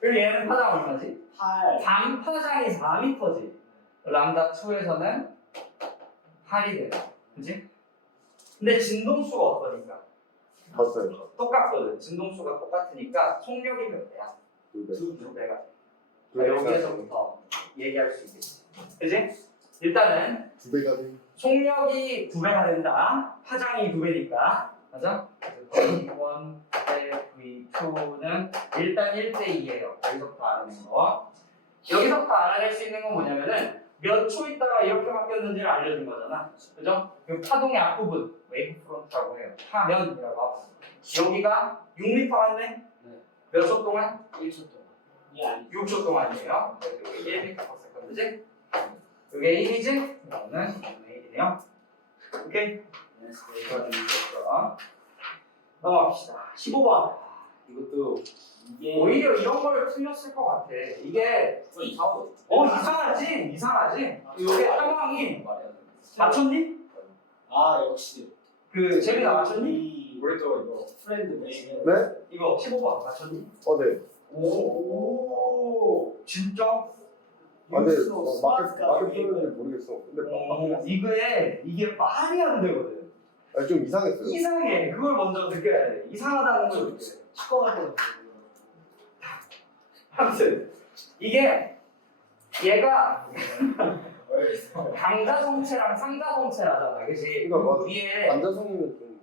그리고 얘는 파장 얼마지? 8. 반파장이 4m지. 람다 2에서는 8이 돼요. 그지? 근데 진동수가 어떠니까? 봤어요. 똑같거든. 진동수가 똑같으니까 속력이 몇 배야? 2배. 2배가. 여기에서부터 얘기할 수 있겠지. 그지? 일단은 2배가 돼. 속력이 2배가 된다. 파장이 2배니까. 맞아? V1 대 V2는 일단 1대2예요. 여기서부터 알아낸 거. 여기서부터 알아낼 수 있는 건 뭐냐면은 몇 초 있다가 이렇게 바뀌었는지를 알려준 거잖아. 그죠? 그 파동의 앞부분, 웨이브 프론트라고 해요. 파면이라고 하고. 여기가 6m 같네? 네. 몇 초 동안? 1초 동안. 이 아니. 6초 동안이에요. 여기 1m/s이지? 이게 1이지? 이거는 1이네요. 오케이? 이거 좀 넘어갑시다. 15번. 이것도 이게 오히려 이런 걸 틀렸을 것 같아. 이게 이상하고 이상하지? 이게 상황이 말이 안 돼. 맞췄니? 아 역시 그 재민아 맞췄니? 이 우리도 이거 프렌드 메인. 네? 이거 15번 맞췄니? 네. 오 진짜? 아, 근데 유소, 마켓 스마트가 풀었는지 모르겠어. 근데 이게 말이 안 되거든. 아니, 좀 이상했어요. 이상해. 그걸 먼저 느껴야 돼. 이상하다는 걸 느껴야 돼. 축구하는 아무튼 이게 얘가 강자성체랑 상자성체라잖아, 그치? 그러니까 뭐 위에 반자성이면 좀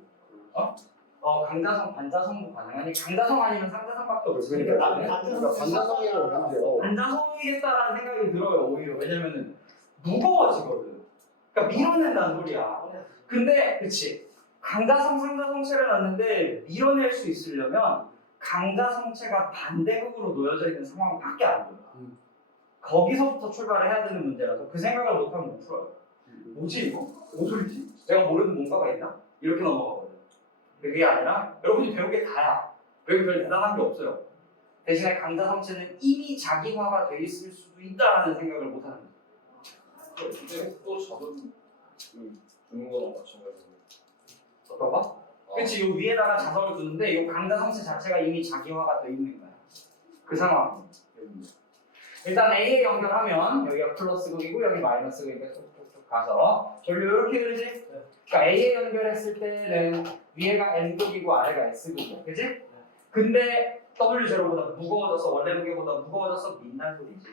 강자성, 반자성도 가능하니 강자성 아니면 상자성밖에 없으니까 그러니까 나는 반자성이면 왠지 반자성이겠다라는 생각이 들어요, 오히려. 왜냐면은 무거워지거든. 그러니까 밀어낸다는 소리야. 근데 그치? 강자성, 상자성체를 놨는데 밀어낼 수 있으려면 강자성체가 반대극으로 놓여져 있는 상황밖에 안 돼요. 거기서부터 출발을 해야 되는 문제라서 그 생각을 못하면 못 풀어요. 뭐지 이거? 뭔 소리지? 내가 모르는 뭔가가 있나? 이렇게 넘어가거든. 근데 그게 아니라 여러분이 배운 게 다야. 여기 별 대단한 게 없어요. 대신에 강자성체는 이미 자기화가 돼 있을 수도 있다라는 생각을 못하는 거예요. 근데 또 잡은 주는 거랑 마찬가지로. 어떤 거? 그치, 요 위에다가 자석을 두는데 요 강자성체 자체가 이미 자기화가 돼 있는 거야. 그 상황. 일단 A에 연결하면 여기가 플러스 극이고 여기 마이너스 극이니까 쭉쭉쭉 가서 전류 이렇게 그러지? 그러니까 A에 연결했을 때는 위에가 N극이고 아래가 S극이야. 그치? 근데 W0보다 무거워져서 원래 무게보다 무거워져서 민다는 소리지.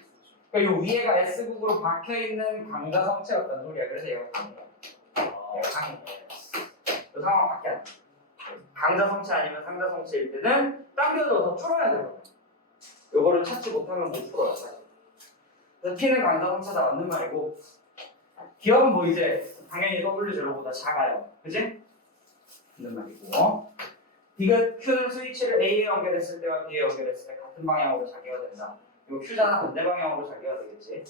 그러니까 요 위에가 S극으로 박혀있는 강자성체였다는 소리야. 그래서 얘가 강이야. 그 상황밖에 안 돼. 강자성체 아니면 상자성체일 때는 당겨져서 줄어야 되거든. 요거를 찾지 못하면 못 풀어요, 사실. 그래서 T는 강자성체다 맞는 말이고, 기억은 뭐 이제 당연히 W0보다 작아요. 그지? 맞는 말이고. 디귿 Q는 스위치를 A에 연결했을 때와 B에 연결했을 때 같은 방향으로 자기화된다. 이거 Q잖아, 반대 방향으로 자기화되겠지.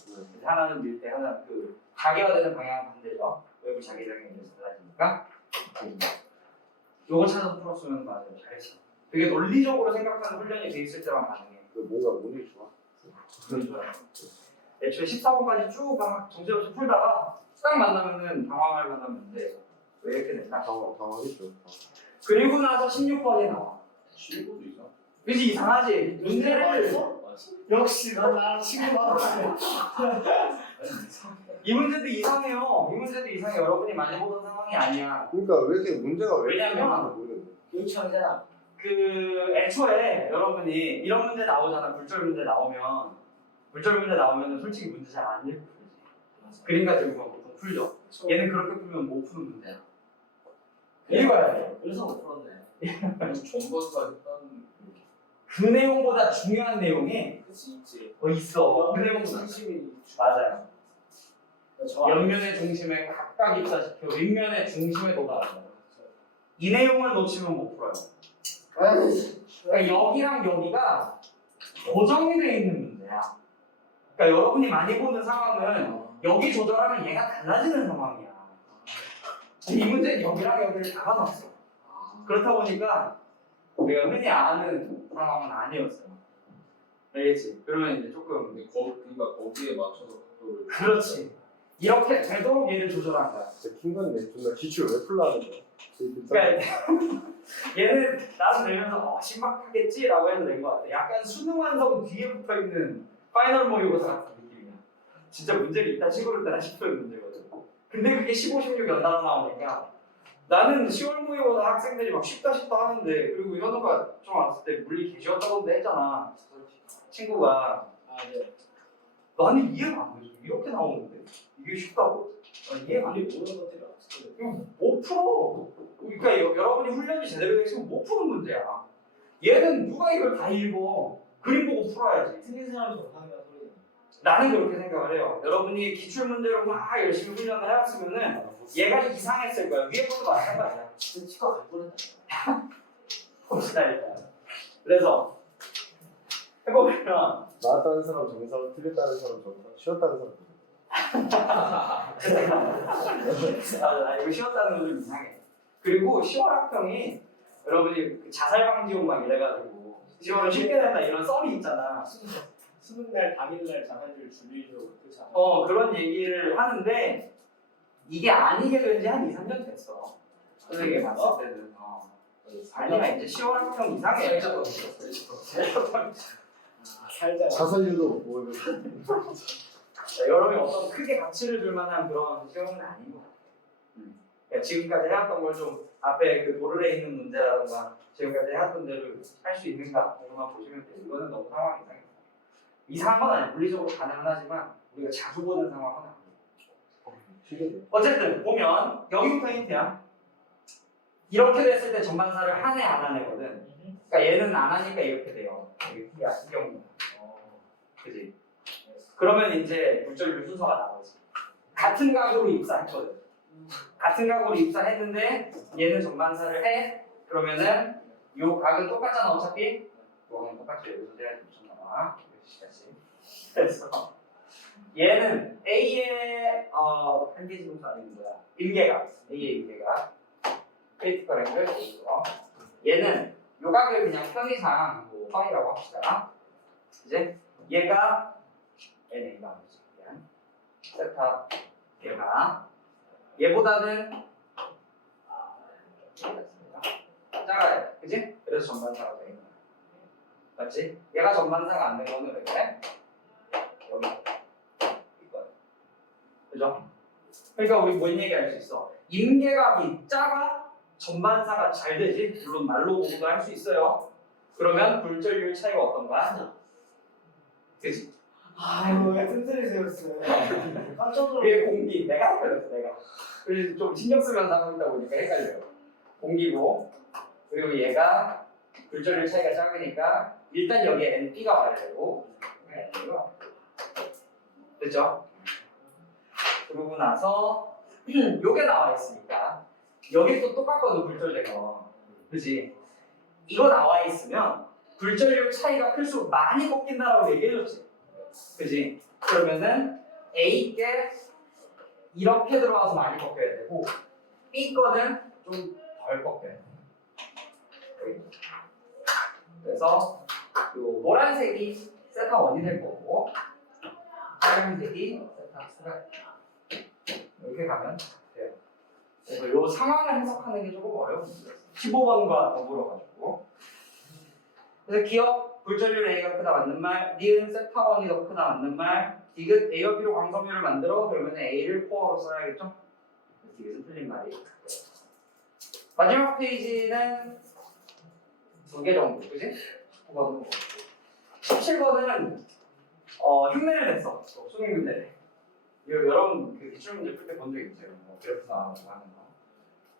하나는 밀 때 하나는 그 자기화되는 방향은 반대죠. 외부 자기장에 의해서 달라지니까. 요거 찾아서 풀었으면 맞아요. 잘했어. 되게 논리적으로 생각하는 훈련이 돼 있을 때만 가능해. 뭔가 운이 좋아. 좋아요. 애초에 14번까지 쭉 막 정신없이 풀다가 딱 만나면은 당황할 만한 문제예요. 왜 이렇게 됐나? 당황했죠. 그리고 나서 16번이 나와. 15도 이상? 그지 이상하지? 문제를 역시 너 나랑 친구 많아. 이 문제도 이상해요. 이 문제도 이상해. 여러분이 많이 보던 상황이 아니야. 그러니까 왜 이렇게 문제가 왜 이렇게 왜냐면 많은지 모르겠네. 교육청이잖아. 그 애초에 여러분이 이런 문제 나오잖아. 물절 문제 나오면 솔직히 문제 잘 안 읽고 풀지. 그림 가지고 보통 풀죠. 얘는 그렇게 풀면 못 푸는 문제야. 읽어야 돼. 그래서 못 풀었네. 전번사 했던 그 내용보다 중요한 내용이 그치 있지. 있어. 그 내용보다. 중심이 맞아요. 저 옆면의 중심에 각각 입사시켜 윗면의 중심에 도달한다. 이 내용을 놓치면 못 풀어요. 그러니까 여기랑 여기가 고정이 되어 있는 문제야. 그러니까 여러분이 많이 보는 상황은 여기 조절하면 얘가 달라지는 상황이야. 이 문제는 여기랑 여기를 잡아놨어. 그렇다 보니까 우리가 흔히 아는 상황은 아니었어요. 알겠지? 그러면 이제 조금 근데 그러니까 거기에 맞춰서 각도를. 그렇지. 이렇게 되도록 얘를 조절한 거야. 진짜 킹받네. 존나 기출 왜 풀라는 거야? 그러니까 얘는 나도 내면서 신박하겠지라고 해도 된 것 같아. 약간 수능 완성 뒤에 붙어 있는 파이널 모의고사 같은 느낌이야. 진짜 문제를 이따 찍을 때나 싶은 문제거든. 근데 그게 15, 16 연달아 나오니까 나는 10월 모의고사 학생들이 막 쉽다 하는데 그리고 현우가 좀 왔을 때 물리 개쉬웠다고 했잖아. 친구가 아 네. 나는 이해가 안 돼. 이렇게 나오는데 이게 쉽다고? 난 이해가 안 돼. 우리 모르는 것들이 없어. 이거 못 풀어. 그러니까 여러분이 훈련이 제대로 됐으면 못 푸는 문제야. 얘는 누가 이걸 다 읽어? 그림 보고 풀어야지. 틀린 사람이 못하는 소리. 나는 그렇게 생각을 해요. 여러분이 기출 문제로 막 열심히 훈련을 해왔으면은 얘가 이상했을 거야. 위에 것도 마찬가지야. 진짜 치과 갈 뻔했다. 봅시다 일단. 그래서 해보면 나왔다는 사람 정상, 틀렸다는 사람 정상, 쉬었다는 사람 정상. 나 이거 쉬웠다는 거 좀 이상해. 그리고 10월 학평이 여러분이 그 자살 방지용 막 이래가지고 10월은 쉽게 된다 이런 썰이 있잖아. 수능 날 당일날 자살률 줄이려고 그렇지 않아? 그런 얘기를 하는데 이게 아니게 된 지 한 2, 3년 됐어. 선생님이 봤을 때는. 아니면 이제 10월 학평 이상해. 살자. 자살률도 뭐 여러분이 어떤 크게 가치를 줄 만한 그런 시험은 아닌 것 같아요. 그러니까 지금까지 해왔던 걸 좀 앞에 그 도르래 있는 문제라든가 지금까지 해왔던 대로 할 수 있는가 이것만 보시면 돼요. 이거는 너무 상황 이상해. 이상한 건 아니에요. 물리적으로 가능은 하지만 우리가 자주 보는 상황은 아니에요. 어쨌든 보면 여기부터 힌트야. 이렇게 됐을 때 전반사를 하네 안 하네거든. 그러니까 얘는 안 하니까 이렇게 돼요. 이게 T야 이 경우. 그지? 그러면 이제 물절률 순서가 나오지. 같은 각으로 입사했거든. 같은 각으로 입사했는데 얘는 전반사를 해. 그러면은 요 각은 똑같잖아 어차피. 요각은 똑같죠. 여기서 제가 좀 나와. 그래서 얘는 A의 한계 지분수 아닌 거야. 임계각. A의 임계각. 크리티컬 앵글 A고요. 얘는 요 각을 그냥 편의상 뭐 파이라고 합시다. 이제 얘가 NA가 아니지. 세타 얘가 얘보다는 작아요. 그지? 그래서 전반사가 돼 있는 거야. 맞지? 얘가 전반사가 안 된 거는 왜 그래? 여기 이거야. 그죠? 그러니까 우리 뭔 얘기할 수 있어? 임계각이 작아? 전반사가 잘 되지? 물론 말로 보고도 할 수 있어요. 그러면 불절률 차이가 어떤가? 그치? 아유 왜 튼튼히 세웠어요. 깜짝 놀랐어. 그게 공기, 내가 헷갈렸어, 내가. 그래서 좀 신경 쓰면서 하고 있다 보니까 헷갈려요. 공기고, 그리고 얘가 불절률 차이가 작으니까 일단 여기에 NP가 와야 되고, 됐죠? 그러고 나서 요게 나와 있으니까 여기 또 똑같거든 불절된 거, 그지? 이거 나와 있으면 불절률 차이가 클수록 많이 꺾인다라고 얘기해줬지, 그지? 그러면은 A께 이렇게 들어와서 많이 꺾여야 되고 B 거는 좀 덜 꺾여야 돼. 그래서 요 노란색이 세타 1이 될 거고 빨간색이 세타 2가 이렇게 가면 돼요. 그래서 요 상황을 해석하는 게 조금 어려운 문제였어요. 15번과 더불어가지고. 그래서 기억 불절률 A가 크다 맞는 말, 니은 세타 1이 더 크다 맞는 말, 디귿 A와 B로 광섬유를 만들어 그러면 A를 코어로 써야겠죠? 디귿은 틀린 말이. 마지막 페이지는 2개 정도, 그지? 9번은 17번은 흉내를 냈어. 수능 흉내. 여러분 그 기출문제 풀 때 본 적 있죠? 뭐 그래프 나오고 하는 거.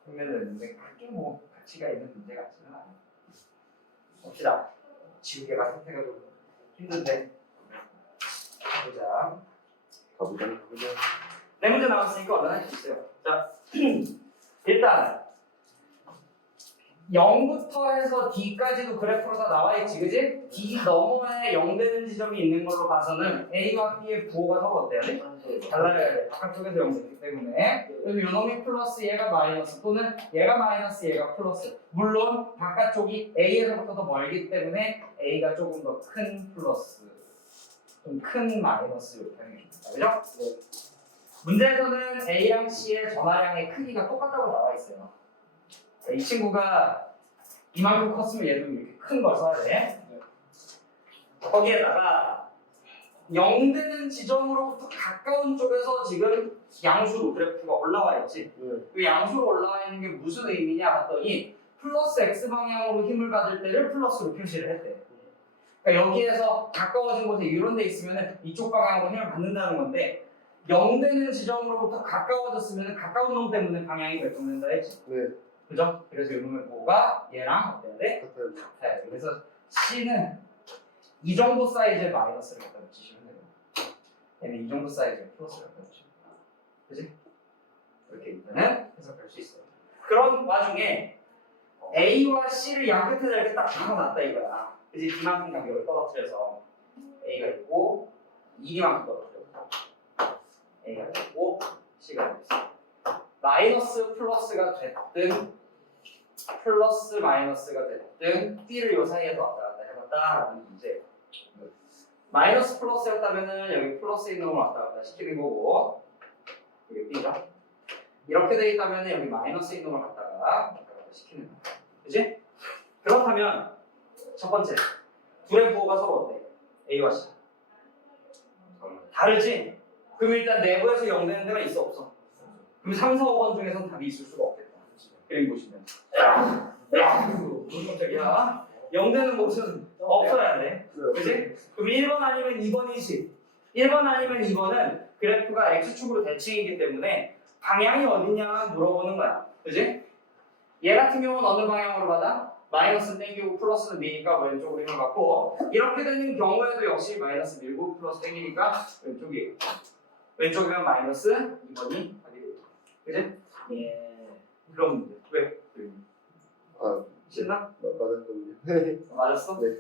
흉내를 냈는데 그렇게 뭐 가치가 있는 문제 같지는 않아요. 봅시다. 지우개가 상태가 좀 힘든데 가보자. 네 문제 나왔으니까 얼른 할 수 있어요. 자, 일단 0부터 해서 D까지도 그래프로 다 나와 있지, 그지? D 너머에 0 되는 지점이 있는 걸로 봐서는 A와 B의 부호가 서로 어때야 돼? 달라져야 돼. 바깥쪽에서 0 되기 때문에. 그래서 요 놈이 플러스 얘가 마이너스 또는 얘가 마이너스 얘가 플러스. 물론 바깥쪽이 A에서부터 더 멀기 때문에 A가 조금 더 큰 플러스, 좀 큰 마이너스 이렇게 하는 게 좋다. 그죠? 문제에서는 A랑 C의 전화량의 크기가 똑같다고 나와 있어요. 이 친구가 이만큼 컸으면 얘도 이렇게 큰 걸 써야 돼. 거기에다가 0 되는 지점으로부터 가까운 쪽에서 지금 양수로 그래프가 올라와 있지. 그 양수로 올라와 있는 게 무슨 의미냐 봤더니 플러스 x 방향으로 힘을 받을 때를 플러스로 표시를 했대. 그러니까 여기에서 가까워진 곳에 이런 데 있으면 이쪽 방향으로 힘을 받는다는 건데 0 되는 지점으로부터 가까워졌으면 가까운 놈 때문에 방향이 결정된다 했지. 네. 그죠? 그래서 이놈의 뭐가 얘랑 어때야 돼? 같아요. 같아요. 그래서 C는 이 정도 사이즈의 마이너스를 갖다 붙이시면 돼요. 얘는 이 정도 사이즈의 플러스를 갖다 붙이면 돼요. 그지? 이렇게 일단은 해석할 수 있어요. 그런 와중에 A와 C를 양 끝에 이렇게 딱 박아놨다 이거야. 그지? D만큼 간격을 떨어뜨려서 A가 있고 D만큼 떨어뜨려. A가 있고 C가 있어. 마이너스 플러스가 됐든 플러스 마이너스가 됐든 D를 요 사이에서 왔다 갔다 해봤다라는 문제. 마이너스 플러스였다면은 여기 플러스 있는 걸 왔다 갔다 시키는 거고 이게 B죠. 이렇게 돼 있다면은 여기 마이너스 있는 걸 갖다가 왔다 갔다 시키는 거. 그지? 그렇다면 첫 번째 둘의 부호가 서로 어때? A와 C. 다르지? 그럼 일단 내부에서 0 되는 데가 있어 없어? 그럼 3, 4, 5번 중에선 답이 있을 수가 없겠다. 여기 보시면 깜짝이야. 0 되는 곳은 없어야 돼. 그치? 그럼 1번 아니면 2번이지. 1번 아니면 2번은 그래프가 X축으로 대칭이기 때문에 방향이 어디냐 물어보는 거야. 그치? 얘 같은 경우는 어느 방향으로 받아? 마이너스는 땡기고 플러스는 미니까 왼쪽으로 힘을 받고 이렇게 되는 경우에도 역시 마이너스 밀고 플러스 땡기니까 왼쪽이에요. 왼쪽이면 마이너스 2번이 답이 되죠. 그치? 예. 그럼 문제. 왜? 아, 신나? 맞았거든요. 맞았어? 네.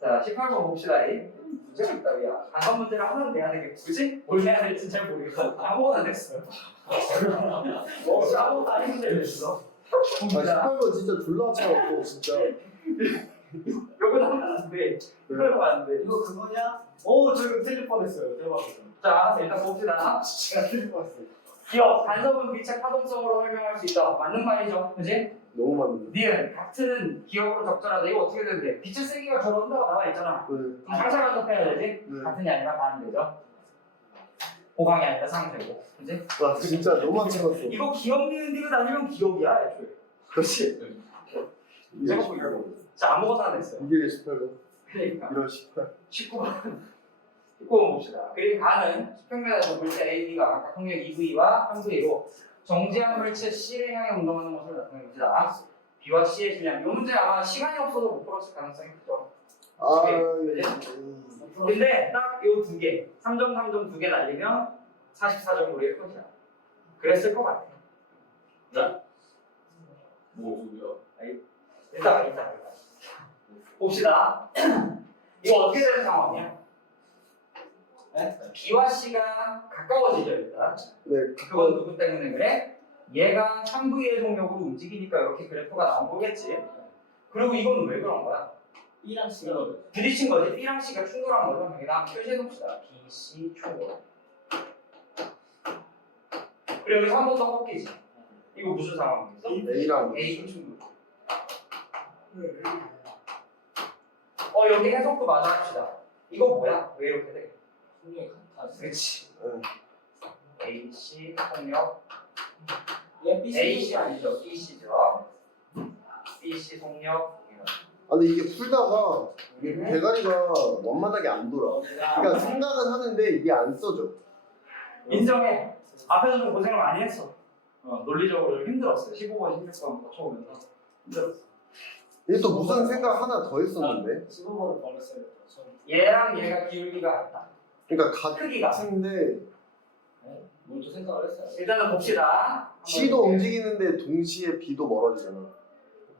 자, 18번 봅시다. 이 문제가 있다, 야. 단원 문제를 하나는 내야 되겠지, 그치? 뭘 내야 될지 잘 모르겠어. 아무거나 됐어요. 아무것도 아닌 문제 됐어. 아, 18번 진짜 졸라 차갑고 진짜. 요건 하면 안 돼. 이거 하면 안 돼. 이거 그거냐? 오, 저 이거 틀릴 뻔했어요. 대박이다. 자, 일단 봅시다. 제가 틀릴 뻔했어요. 기억, 간섭은 빛의 파동성으로 설명할 수 있다. 맞는 말이죠, 그치? 너무 많은데. 니은, 같은 기억으로 적절하다. 이거 어떻게 되는데? 빛의 세기가 저런다고 나와 있잖아. 네. 그럼 상세 간섭해야 되지? 네. 같은이 아니라 반대죠. 보강이 아니라 상세고, 그치? 와 진짜 너무 차갑어. 이거 기억 니은 디귿 아니면 기억이야, 애초에. 그렇지. 이게 제가 18번. 자, 아무거나 안 했어요. 이게 18번. 그러니까. 이런 18. 19번. 19번 봅시다. 그림 가는 수평면에서 물체 AB가 각각 항력 2V와 3V로 정지한 물체 C를 향해 운동하는 모습을 나타냅니다. B와 C의 질량. 이 문제 아마 시간이 없어서 못 풀었을 가능성이 크죠. 아, 근데 딱 이 두 개, 3점, 3점 두 개 날리면 44점으로 일 거죠. 그랬을 것 같아요. 뭐 소리야? 일단. 봅시다. 이거 어떻게 되는 상황이야? 네? B와 C가 가까워지죠, 일단. 네. 그건 누구 때문에 그래? 얘가 3V의 동력으로 움직이니까 이렇게 그래프가 나온 거겠지. 그리고 이건 왜 그런 거야? B랑 C가 부딪힌 거지. B랑 C가 충돌한 거죠. 여기다 표시해 놓읍시다. B, C 충돌. 그리고 여기서 한 번 더 꺾이지. 이거 무슨 상황이었어? A랑 A 충돌. 여기 해석도 맞아 합시다. 이거 뭐야? 왜 이렇게 돼? 그렇지. A, C 속력. 얘 B, A, C C 아니죠. B, C죠. B, C 속력. 아 근데 이게 풀다가 이게 대가리가 원만하게 안 돌아. 그러니까 생각은 하는데 이게 안 써져. 인정해. 앞에서 좀 고생을 많이 했어. 논리적으로 좀 힘들었어요. 15번, 16번 거쳐오면서 힘들었어. 이게 또 무슨 생각 하나 더 했었는데. 15번을 버렸어요. 얘랑 얘가 기울기가 같다. 그러니까 크기가. 같은데 뭘또 생각을 했어요. 일단은 봅시다. C도 움직이는데 동시에 B도 멀어지잖아.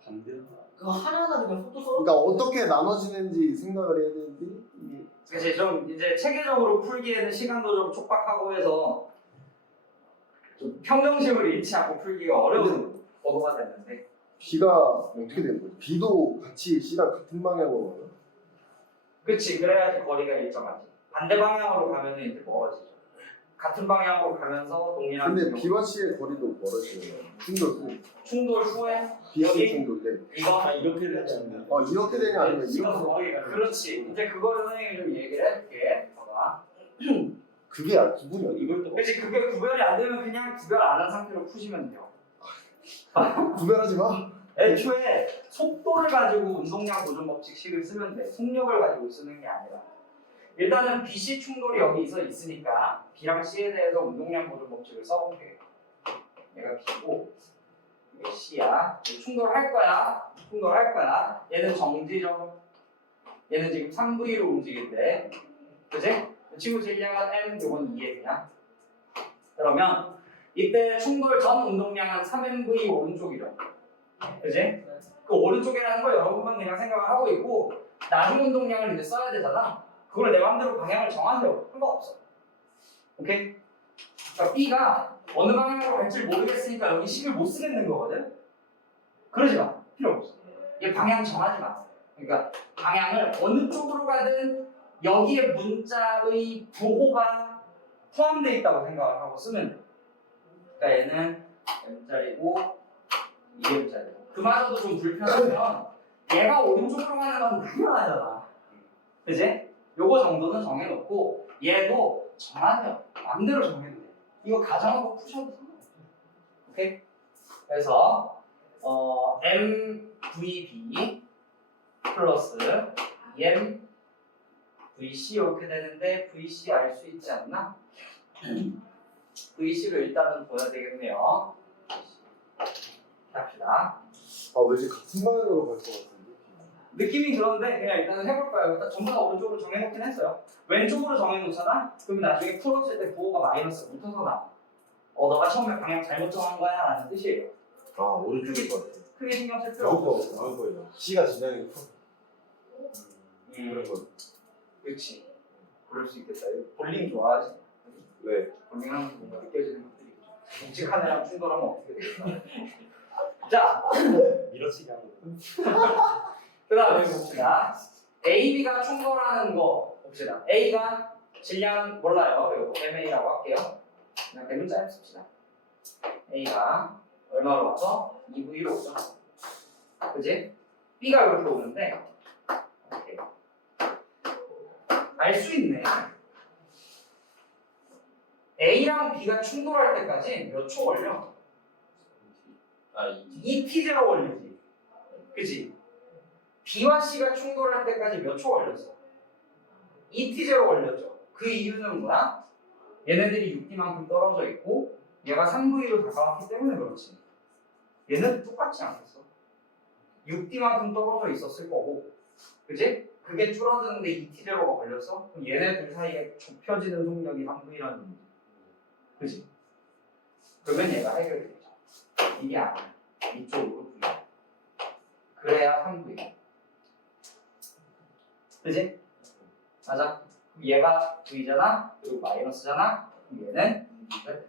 반대야. 그거 하나하나 그냥 속도 써. 그러니까 어떻게 나눠지는지 생각을 해야 되는데 이게 그치, 좀 이제 체계적으로 풀기에는 시간도 좀 촉박하고 해서 좀 평정심을 잃지 않고 풀기가 어려운 언어가 됐는데 B가 어떻게 되는 거지? B도 같이 C랑 같은 방향으로 가요? 그치, 그래야지 거리가 일정하지. 반대 방향으로 가면은 이제 멀어지죠. 같은 방향으로 가면서 동일한 근데 경우. B와 C의 거리도 멀어지네요. 충돌 후. 충돌 후에 B와 여기? C 충돌 때. 이거 이렇게 되지 않나? 이렇게 되냐 아니면 이거 이렇게 거리가 그렇지. 이제 그거를 선생님이 좀 얘기를 해줄게. 봐봐. 그게 기분이 어디? 이걸 또 그치, 그게 구별이 안 되면 그냥 구별 안 한 상태로 푸시면 돼요. 구별하지 마. 애초에 속도를 가지고 운동량 보존 법칙식을 쓰면 돼. 속력을 가지고 쓰는 게 아니라. 일단은 BC 충돌이 여기서 있으니까 B랑 C에 대해서 운동량 보존 법칙을 써볼게. 얘가 B고 이게 C야. 충돌할 거야. 충돌할 거야. 얘는 정지죠. 얘는 지금 3V로 움직인대. 그지? 친구 질량은 M, 요건 2M이야. 그러면 이때 충돌 전 운동량은 3MV 오른쪽이죠. 그지? 그 오른쪽이라는 걸 여러분만 그냥 생각을 하고 있고 나중 운동량을 이제 써야 되잖아. 그걸 내 맘대로 방향을 정하세요. 상관없어. 오케이? 그러니까 B가 어느 방향으로 갈지 모르겠으니까 여기 식을 못 쓰겠는 거거든? 그러지 마. 필요 없어. 얘 방향 정하지 마. 그러니까 방향을 어느 쪽으로 가든 여기에 문자의 부호가 포함되어 있다고 생각을 하고 쓰면 돼. 그러니까 얘는 M자리고 2M자리고 그마저도 좀 불편하면 얘가 오른쪽으로 가는 건 당연하잖아. 그지? 요거 정도는 정해놓고 얘도 정하세요. 마음대로 정해도 돼. 이거 가정하고 푸셔도 상관없어. 오케이? 그래서 MVB 플러스 MVC 이렇게 되는데 VC 알 수 있지 않나? VC를 일단은 보여야 되겠네요. 합시다. 왠지 같은 방향으로 갈 것 같은데. 느낌이 그런데 그냥 일단은 해볼까요? 일단 전부 다 오른쪽으로 정해놓긴 했어요. 왼쪽으로 정해놓잖아? 그러면 나중에 풀었을 때 부호가 마이너스 붙어서 나와. 너가 처음에 방향 잘못 정한 거야 라는 뜻이에요. 오른쪽일 것 같아. 크게 신경 쓸 필요 없어. 나올 거예요. C가 진행이 그런 거. 그렇지. 그럴 수 있겠다. 볼링 좋아하지? 네. 볼링 하면서 뭔가 느껴지는 것들이 있죠. 묵직한 애랑 충돌하면 어떻게 되겠다. 자, 밀어치기 하는 거. 그 다음에 봅시다. A, B가 충돌하는 거 봅시다. A가 질량 몰라요. 이거 MA라고 할게요. 그냥 대문자에 씁시다. A가 얼마로 와서 2V로 오죠. 그지? B가 이렇게 오는데 알 수 있네. A랑 B가 충돌할 때까지 몇 초 걸려? ET0 걸리지. 그지? B와 C가 충돌할 때까지 몇 초 걸렸어? ET0 걸렸죠. 그 이유는 뭐야? 얘네들이 6D만큼 떨어져 있고 얘가 3V로 다가왔기 때문에 그렇지. 얘는 똑같지 않겠어. 6D만큼 떨어져 있었을 거고 그지? 그게 줄어드는데 ET0가 걸렸어? 그럼 얘네들 사이에 좁혀지는 속력이 3V라는 얘기지. 그지? 그러면 얘가 해결되겠죠. 이게 아니야. 이쪽으로 V. 그래야 3V. 그지? 맞아. 얘가 V잖아. 그리고 마이너스잖아. 그럼 얘는 2V가 돼.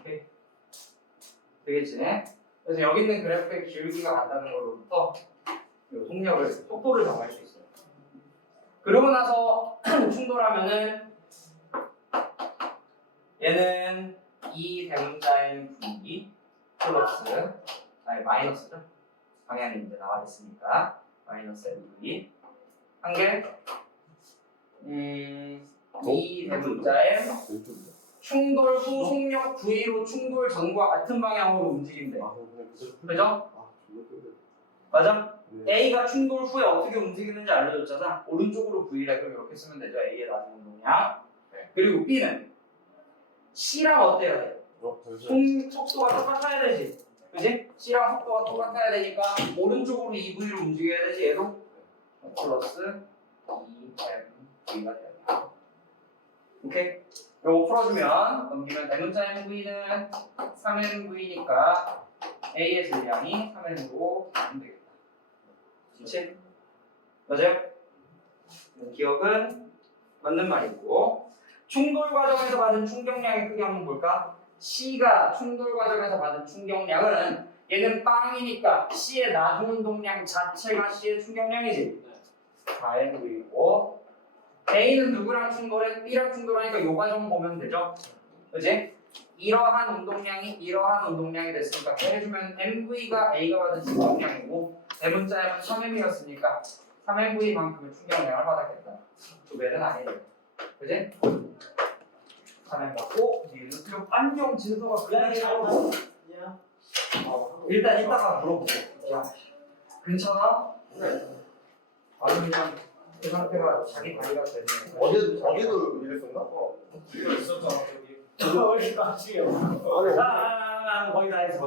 오케이. 되겠지? 그래서 여기 있는 그래프의 기울기가 같다는 걸로부터 이 속력을, 속도를 정할 수 있어요. 그러고 나서 충돌하면은 얘는 2 대문자인 V 플러스 마이너스죠. 방향이 이제 나와 있으니까 마이너스 MV 한 개 2 대문자에 충돌 후 속력 V로 충돌 전과 같은 방향으로 움직인대. 그죠? 맞아? 네. A가 충돌 후에 어떻게 움직이는지 알려줬잖아. 오른쪽으로 V래. 그럼 이렇게 쓰면 되죠. A의 나중 운동량. 그리고 B는 C랑 어때야 돼? 속도가 똑같아야 되지. 그지? C랑 속도가 똑같아야 되니까 오른쪽으로 2V로 움직여야 되지. 얘도 플러스 2MV가 돼야 돼. 오케이? 요거 풀어주면 넘기면 대문자 MV는 3MV니까 A의 질량이 3M으로 가면 되겠다. 그치? 맞아요? 기억은 맞는 말이고 충돌 과정에서 받은 충격량의 크기 한번 볼까? C가 충돌 과정에서 받은 충격량은 얘는 빵이니까 C의 나중 운동량 자체가 C의 충격량이지. 4MV고 A는 누구랑 충돌해? B랑 충돌하니까 요 과정 보면 되죠? 그치? 이러한 운동량이 됐으니까 해주면 MV가 A가 받은 충격량이고 대문자에는 3M이었으니까 3MV만큼의 충격량을 받았겠다. 2배는 아니래. 그치? 3M 받고 니은 안녕 진서가 그냥 얘기하고 일단 이따가 물어보고 야, 괜찮아? 아주 그냥 그 상태가 자기 관리가 되네. 어제도 이랬었나? 이거 있었잖아 여기. 왜 이렇게 깜찍해요? 자, 거의 다 했어.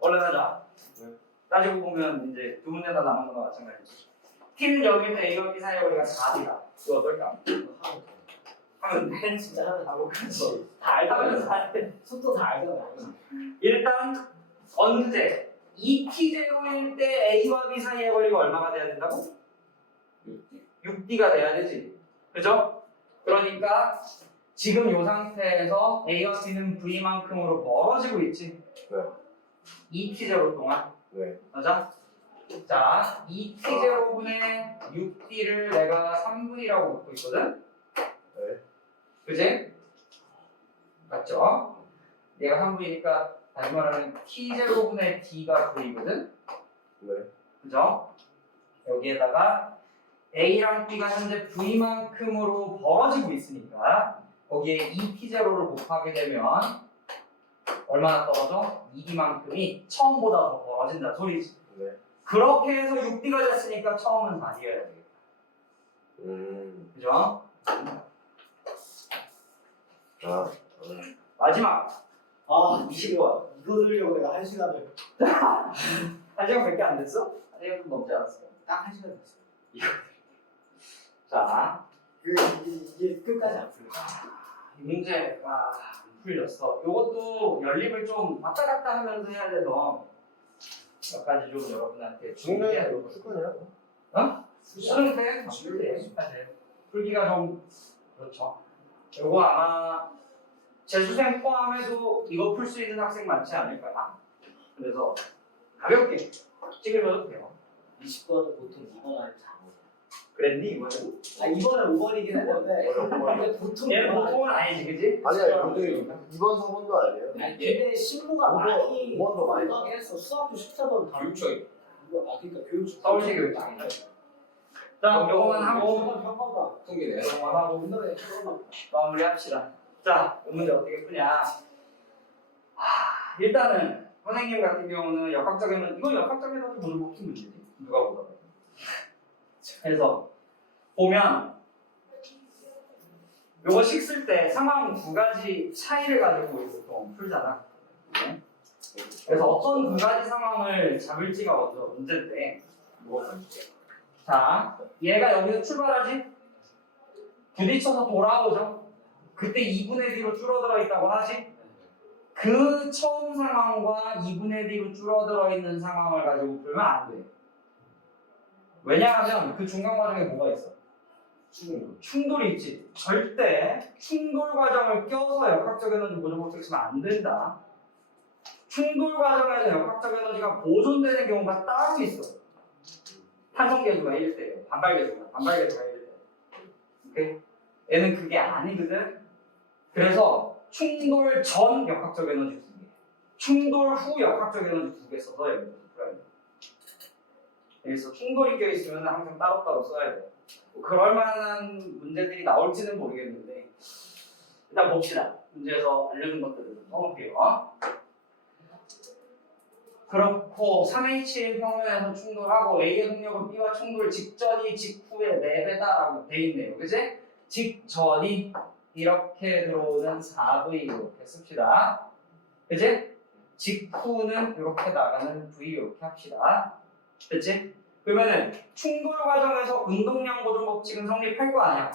얼른 하자. 따지고 보면 이제 두 문제 다 남은 거나 마찬가지지. 팀 여길 때 A와 B 사이의 거리가 4D다. 이거 어떨까? 하면 돼. 진짜 하면 하고 그렇지. 다 하면 알잖아요. 돼. 속도 다 알잖아요. 일단 언제 2T0일 때 A와 B 사이의 거리가 얼마가 돼야 된다고? 6D가 돼야 되지. 그죠? 그러니까 지금 이 상태에서 A와 B는 V만큼으로 멀어지고 있지. 네. 2T0 동안. 네. 맞아? 자, 2T0분의 6D를 내가 3V라고 놓고 있거든? 네. 그지? 맞죠? 얘가 3V니까 다시 말하면 T0분의 D가 V거든? 네. 그죠? 여기에다가 A랑 B가 현재 V만큼으로 벌어지고 있으니까 거기에 2T0를 곱하게 되면 얼마나 떨어져? 2D만큼이 처음보다 더 벌어진다 소리지. 네. 그렇게 해서 6D가 됐으니까 처음은 4D여야 되겠다. 그죠? 아. 마지막 아, 20번. 이거 들으려고 내가 1시간을. 1시간밖에 안 됐어? 1시간 좀 넘지 않았어? 딱 1시간 됐어요. 자, 이게 끝까지 안 풀려. 이 문제가 안 풀렸어. 이것도 연립을 좀 왔다 갔다 하면서 해야 돼서 몇 가지 좀 여러분한테 중간에 준비해야 이거 풀거냐? 수능 때 풀기가 좀 그렇죠. 이거 아마 재수생 포함해도 이거 풀 수 있는 학생 많지 않을까. 그래서 가볍게 찍으셔도 돼요. 20번은 보통 2번 안에 잘 오죠. 그랬니 이번에는? 아, 2번은 5번이긴 했는데. 근데 보통 얘는 보통은 아니지, 그지? 아니야, 근데 2번, 4번도 아니에요. 아니, 근데 신부가 많이 5번도 많이 하긴 했어. 수학도 14번 다. 교육청이. 그러니까 교육청. 서울시 교육청인데. 자, 요거만 하고 평가가. 통계네. 요거만 하고 운동에 그거만. 마무리합시다. 자, 이 문제 어떻게 푸냐? 일단은 선생님 같은 경우는 역학적에는 이건 역학적에서도 오늘 못 푼 문제지. 누가 보더라도. 그래서 보면 요거 식 쓸 때 상황 두 가지 차이를 가지고 보통 풀잖아. 네? 그래서 어떤 두 가지 상황을 잡을지가 먼저 문제인데 자, 얘가 여기서 출발하지? 부딪혀서 돌아오죠? 그때 2분의 D로 줄어들어 있다고 하지? 그 처음 상황과 2분의 D로 줄어들어 있는 상황을 가지고 풀면 안 돼. 왜냐하면 그 중간 과정에 뭐가 있어? 충돌이 있지. 절대 충돌 과정을 껴서 역학적 에너지 보존 법칙 쓰면 안 된다. 충돌 과정에서 역학적 에너지가 보존되는 경우가 따로 있어. 탄성 계수가 1대예요. 반발 계수가 1대. 오케이? 얘는 그게 아니거든. 그래서 충돌 전 역학적 에너지 2개, 충돌 후 역학적 에너지 2개 써서 여기 풀어야 돼. 그래서 충돌이 껴 있으면 항상 따로따로 써야 돼. 뭐 그럴 만한 문제들이 나올지는 모르겠는데 일단 봅시다. 문제에서 알려준 것들을 좀 써놓을게요. 그렇고 3H1 평면에서 충돌하고 A의 동력은 B와 충돌 직전이 직후의 4배다라고 돼 있네요. 그치? 직전이 이렇게 들어오는 4V 이렇게 씁시다. 그치? 직후는 이렇게 나가는 V 이렇게 합시다. 그치? 그러면은 충돌 과정에서 운동량 보존 법칙은 성립할 거 아니야?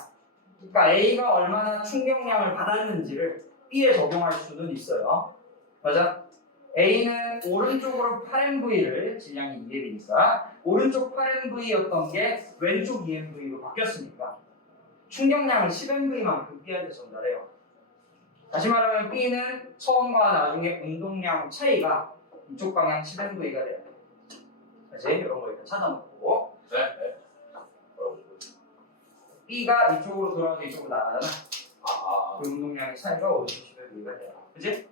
그러니까 A가 얼마나 충격량을 받았는지를 B에 적용할 수는 있어요. 맞아? A는 오른쪽으로 8MV를 질량이 2M이니까 오른쪽 8MV였던 게 왼쪽 2MV로 바뀌었으니까 충격량을 10MV만큼 B한테 전달해요. 다시 말하면 B는 처음과 나중에 운동량 차이가 이쪽 방향 10MV가 돼요. 그치? 이런 거 일단 찾아놓고 네. B가 이쪽으로 돌아와서 이쪽으로 나가잖아. 아. 그 운동량의 차이가 오른쪽 10MV가 돼요. 그치?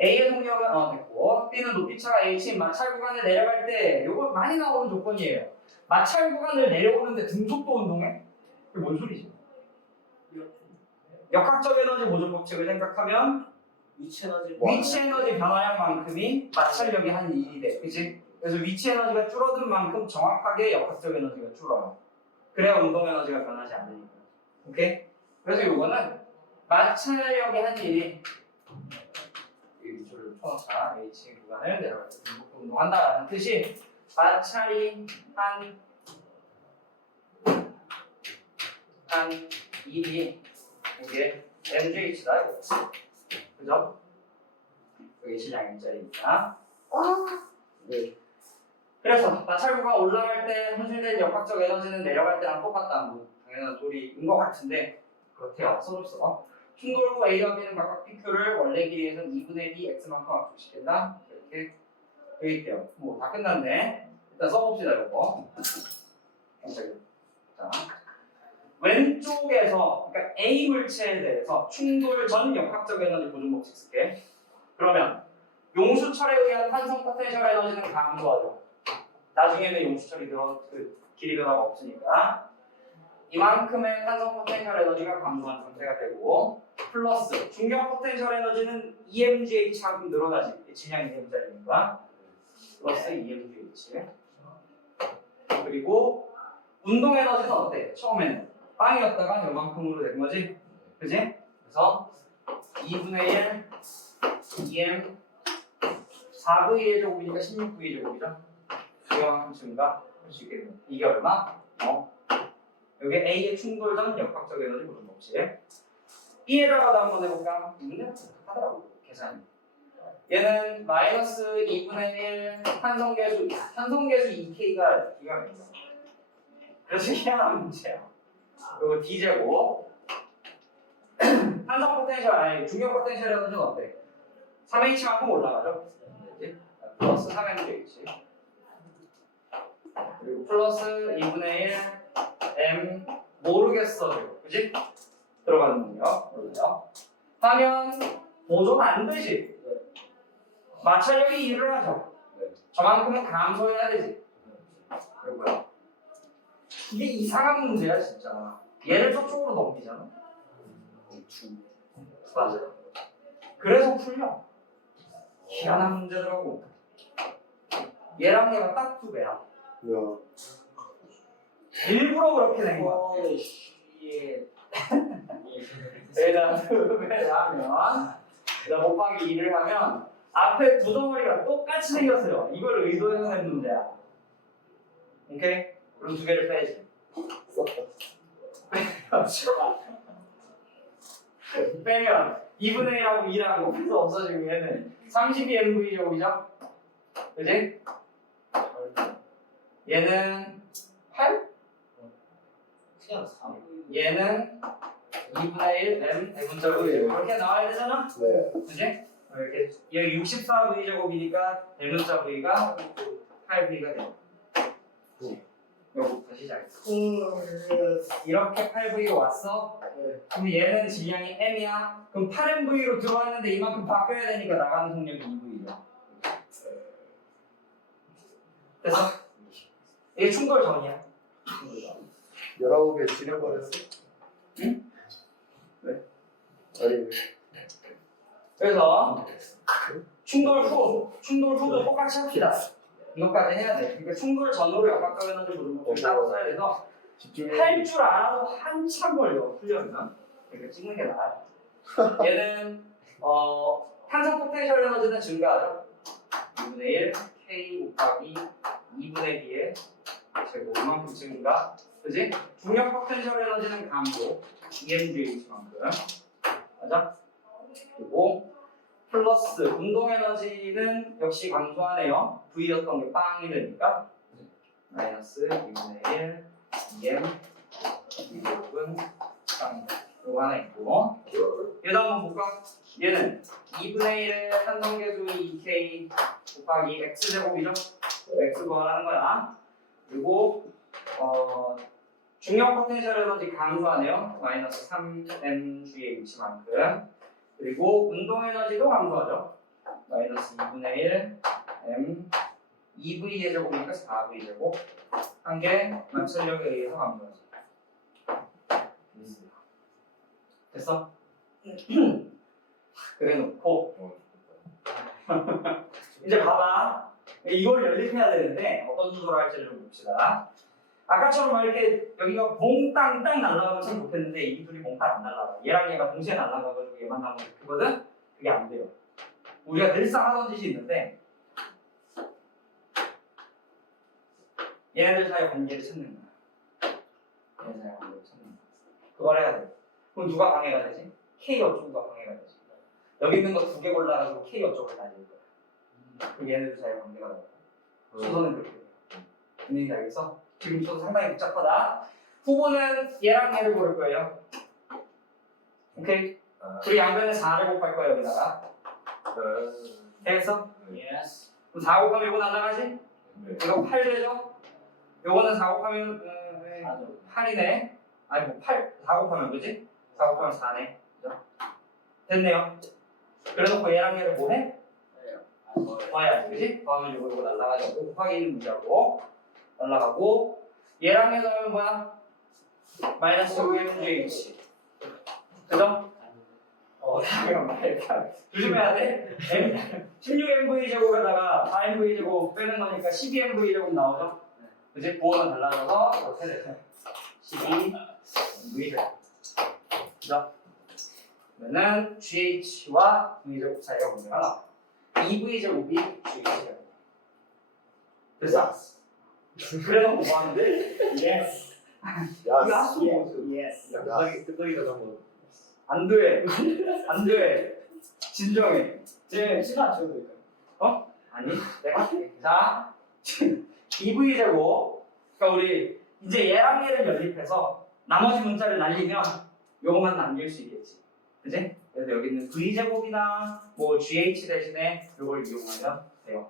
A의 속력은 됐고 B는 높이차가 H인 마찰 구간을 내려갈 때 이거 많이 나오는 조건이에요. 마찰 구간을 내려오는데 등속도 운동해? 그게 뭔 소리지? 역학적 에너지 보존 법칙을 생각하면 위치 에너지 위치 에너지 변화량만큼이 마찰력이 한 1이 돼. 그치? 그래서 위치 에너지가 줄어든 만큼 정확하게 역학적 에너지가 줄어요. 그래야 운동 에너지가 변하지 않으니까. 오케이? 그래서 이거는 마찰력이 한 1이 위치를 통합한 H 구간을 내려갈 때 등속도 운동한다라는 뜻이 마찰이 한 1이 이게 MGH다 이거. 그죠? 여기 질량 M자리니까. 네. 그래서 마찰구가 올라갈 때 손실된 역학적 에너지는 내려갈 때랑 똑같다. 뭐 당연한 소리인 것 같은데 그렇대요. 써줬어. 충돌구 A와 B는 각각 PQ를 원래 길이에서 2분의 B X만큼 압축시킨다. 이렇게 되어 있대요. 뭐 다 끝났네. 일단 써봅시다 이거. 자, 왼쪽에서 그러니까 A 물체에 대해서 충돌 전 역학적 에너지 보존 법칙 쓸게. 그러면 용수철에 의한 탄성 포텐셜 에너지는 감소하죠. 나중에는 용수철이 길이 변화가 없으니까 이만큼의 탄성 포텐셜 에너지가 감소한 상태가 되고 플러스 중력 포텐셜 에너지는 EMGH만큼 늘어나지. 질량 2M짜리니까 플러스 EMGH. 그리고 운동 에너지는 어때? 처음에는 빵이었다가 이만큼으로 된 거지? 그지? 그래서 2분의 1 EM 4V의 제곱이니까 16V의 제곱이죠? 이만큼 증가할 수 있겠네. 이게 얼마? 여기 A의 충돌 전 역학적 에너지 보존 법칙. B에다가도 한번 해볼까? 이게 하더라고 계산이. 얘는 마이너스 2분의 1 탄성계수 2K가 기가 막혀. 그래서 희한한 문제야. 그리고 D제곱 탄성 포텐셜 아니 중력 포텐셜 에너지는 어때? 3H만큼 올라가죠? 플러스 3MGH 그리고 플러스 2분의 1 M 모르겠어요. 그지? 들어가는 능력 모르죠? 하면 보존 안 되지. 마찰력이 일어나죠. 저만큼은 감소해야 되지. 그리고요. 이게 이상한 문제야 진짜. 얘를 저쪽으로 넘기잖아. 맞아요. 그래서 풀려. 희한한 문제더라고. 얘랑 얘가 딱 2배야. 야. 일부러 그렇게 된 거야. 얘가 2배를 하면 얘가 곱하기 2를 하면 앞에 두 덩어리가 똑같이 생겼어요. 이걸 의도해서 낸 문제야. 오케이? 그럼 2개를 빼야지. 빼면 2분의 1하고 2랑 곱해서 없어지고 얘는 32MV 제곱이죠? 그지? 얘는 8? 그냥 4 얘는 2분의 1 M 대분절로 이렇게 나와야 되잖아? 네. 그지? 이렇게 얘 64V 제곱이니까 대문자 V가 8V가 돼요. 요거부터 시작했어. 이렇게 8V가 왔어? 그럼 얘는 질량이 M이야? 그럼 8MV로 들어왔는데 이만큼 바뀌어야 되니까 나가는 속력이 2V죠. 됐어? 이게 충돌 전이야. 19개 지려버렸어? 응? 네. 아니, 그래서 충돌 후도 똑같이 합시다. 이것까지 해야 돼. 그러니까 충돌 전으로 역학적 에너지 보존 법칙을 따로 써야 돼서 집중해. 할 줄 알아도 한참 걸려 풀려면. 그러니까 찍는 게 나아요. 얘는 탄성 포텐셜 에너지는 증가하죠. 2분의 1 K 곱하기 2분의 B의 제곱 이만큼 증가. 그지? 중력 포텐셜 에너지는 감소 EMGH만큼 맞아? 그리고 플러스 운동 에너지는 역시 감소하네요. V였던 게 빵이 되니까 마이너스 2분의 1 EM V제곱은 빵. 요거 하나 있고 얘도 한번 볼까? 얘는 2분의 1의 한성계수 2K 곱하기 X제곱이죠? X 구하라는 거야. 그리고 중력 포텐셜 에너지 감소하네요. 마이너스 3mGH만큼. 그리고 운동 에너지도 감소하죠. 마이너스 2분의 1 m 2V의 제곱이니까 4V 제곱. 한 개 만천력에 의해서 감소하죠. 됐어? 그래 놓고 이제 봐봐. 이걸 연립해야 되는데 어떤 순서로 할지를 좀 봅시다. 아까처럼 막 이렇게 여기가 몽땅 딱 날아가면 참 좋겠는데 이 둘이 몽땅 안 날아가. 얘랑 얘가 동시에 날아가가지고 얘만 나오면 좋거든? 그게 안 돼요. 우리가 늘상 하던 짓이 있는데 얘네들 사이 관계를 찾는 거야. 얘네들 사이 관계를 찾는 거야. 그걸 해야 돼. 그럼 누가 방해가 되지? K 어쩌고가 방해가 되지. 여기 있는 거 두 개 골라가지고 K 어쩌고를 날릴 거야. 그럼 얘네들 사이 관계가 나와. 순서는 그렇게 돼요. 분위기 알겠어? 지금 저도 상당히 복잡하다. 후보는 얘랑 얘를 고를 거예요. 오케이? 우리 양변에 4를 곱할 거예요, 여기다가. 되겠어? Yes. 그럼 4 곱하면 요거 날라가지? 이거 8 되죠? 요거는 4 곱하면 8이네. 아니 뭐 4 곱하면 그지? 4 곱하면 4네. 그죠? 됐네요. 그래놓고 얘랑 얘를 뭐 해? 더해야지, 그지? 더하면 요거 날라가죠. 곱하기 1은 무시하고 날라가고 얘랑 얘 더하면 뭐야? 마이너스 5mgh. 그죠? 조심해야 돼. 16mv 제곱에다가 4mv 제곱 빼는 거니까 12mv 제곱 나오죠? 그지? 부호는 달라져서 이렇게 되죠. 12mv 제곱. 그죠? 그러면은 GH와 V 제곱 사이가 문제가 나와. 2V 제곱이 GH 제곱. 됐어? 그래서 뭐 하는데? Yes. 이거 할수 없어. Yes. 끄떡이가 한번. 안 돼. 안 돼. 진정해. 제 시간 채워도 될까요? 아니, 내가 할게. 자, 2V 제곱. 그러니까 우리 이제 얘랑 얘를 연립해서 나머지 문자를 날리면 요거만 남길 수 있겠지. 그지? 그래서 여기 있는 V 제곱이나 뭐 GH 대신에 요걸 이용하면 돼요.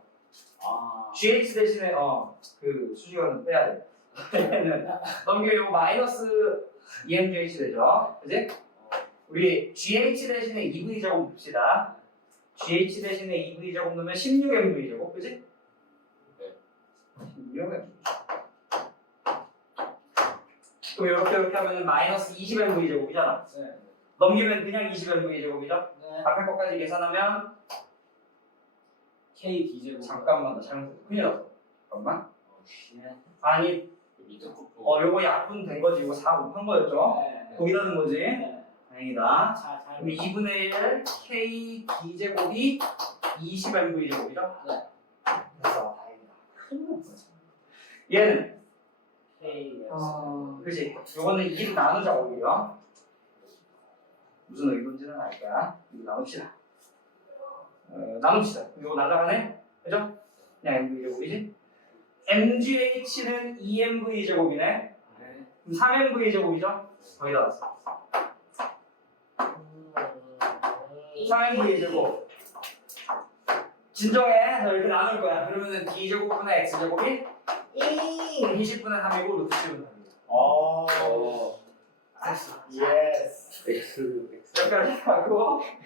아. GH 대신에 그 수식어는 빼야 돼. 얘는 넘겨 요거 마이너스 EMGH 되죠. 그지? 우리 GH 대신에 2V 제곱 봅시다. GH 대신에 2V 제곱 넣으면 16mV 제곱, 그지? 네. 16mV. 그럼 이렇게 하면은 마이너스 20mV 제곱이잖아. 네. 넘기면 그냥 20mV 제곱이죠? 네. 앞에 것까지 계산하면 K D 제곱. 잠깐만 나 잘못했어. 큰일 났어. 잠깐만. 네. 아니 밑에 거. 요거 약분된 거지. 이거 4 곱한 거였죠? 네. 거기다 넣은 거지? 네. 다행이다. 잘. 그럼 2분의 1 K D 제곱이 20mV 제곱이죠? 네. 됐어. 다행이다. 얘는 K. 그렇지. 요거는 2를 나누자 오히려. 무슨 의도인지는 알 거야. 이거 나눕시다. 나눕시다. 이거 날라가네? 그죠? 그냥 MV 제곱이지? MGH는 2MV 제곱이네? 그럼 3MV 제곱이죠? 거의 다 왔어. 3MV 제곱. 진정해. 자, 이렇게 나눌 거야. 그러면은 D제곱분의 X제곱이 20분의 3이고 루트 10은 3이고. Yes. X. 여기까지 하고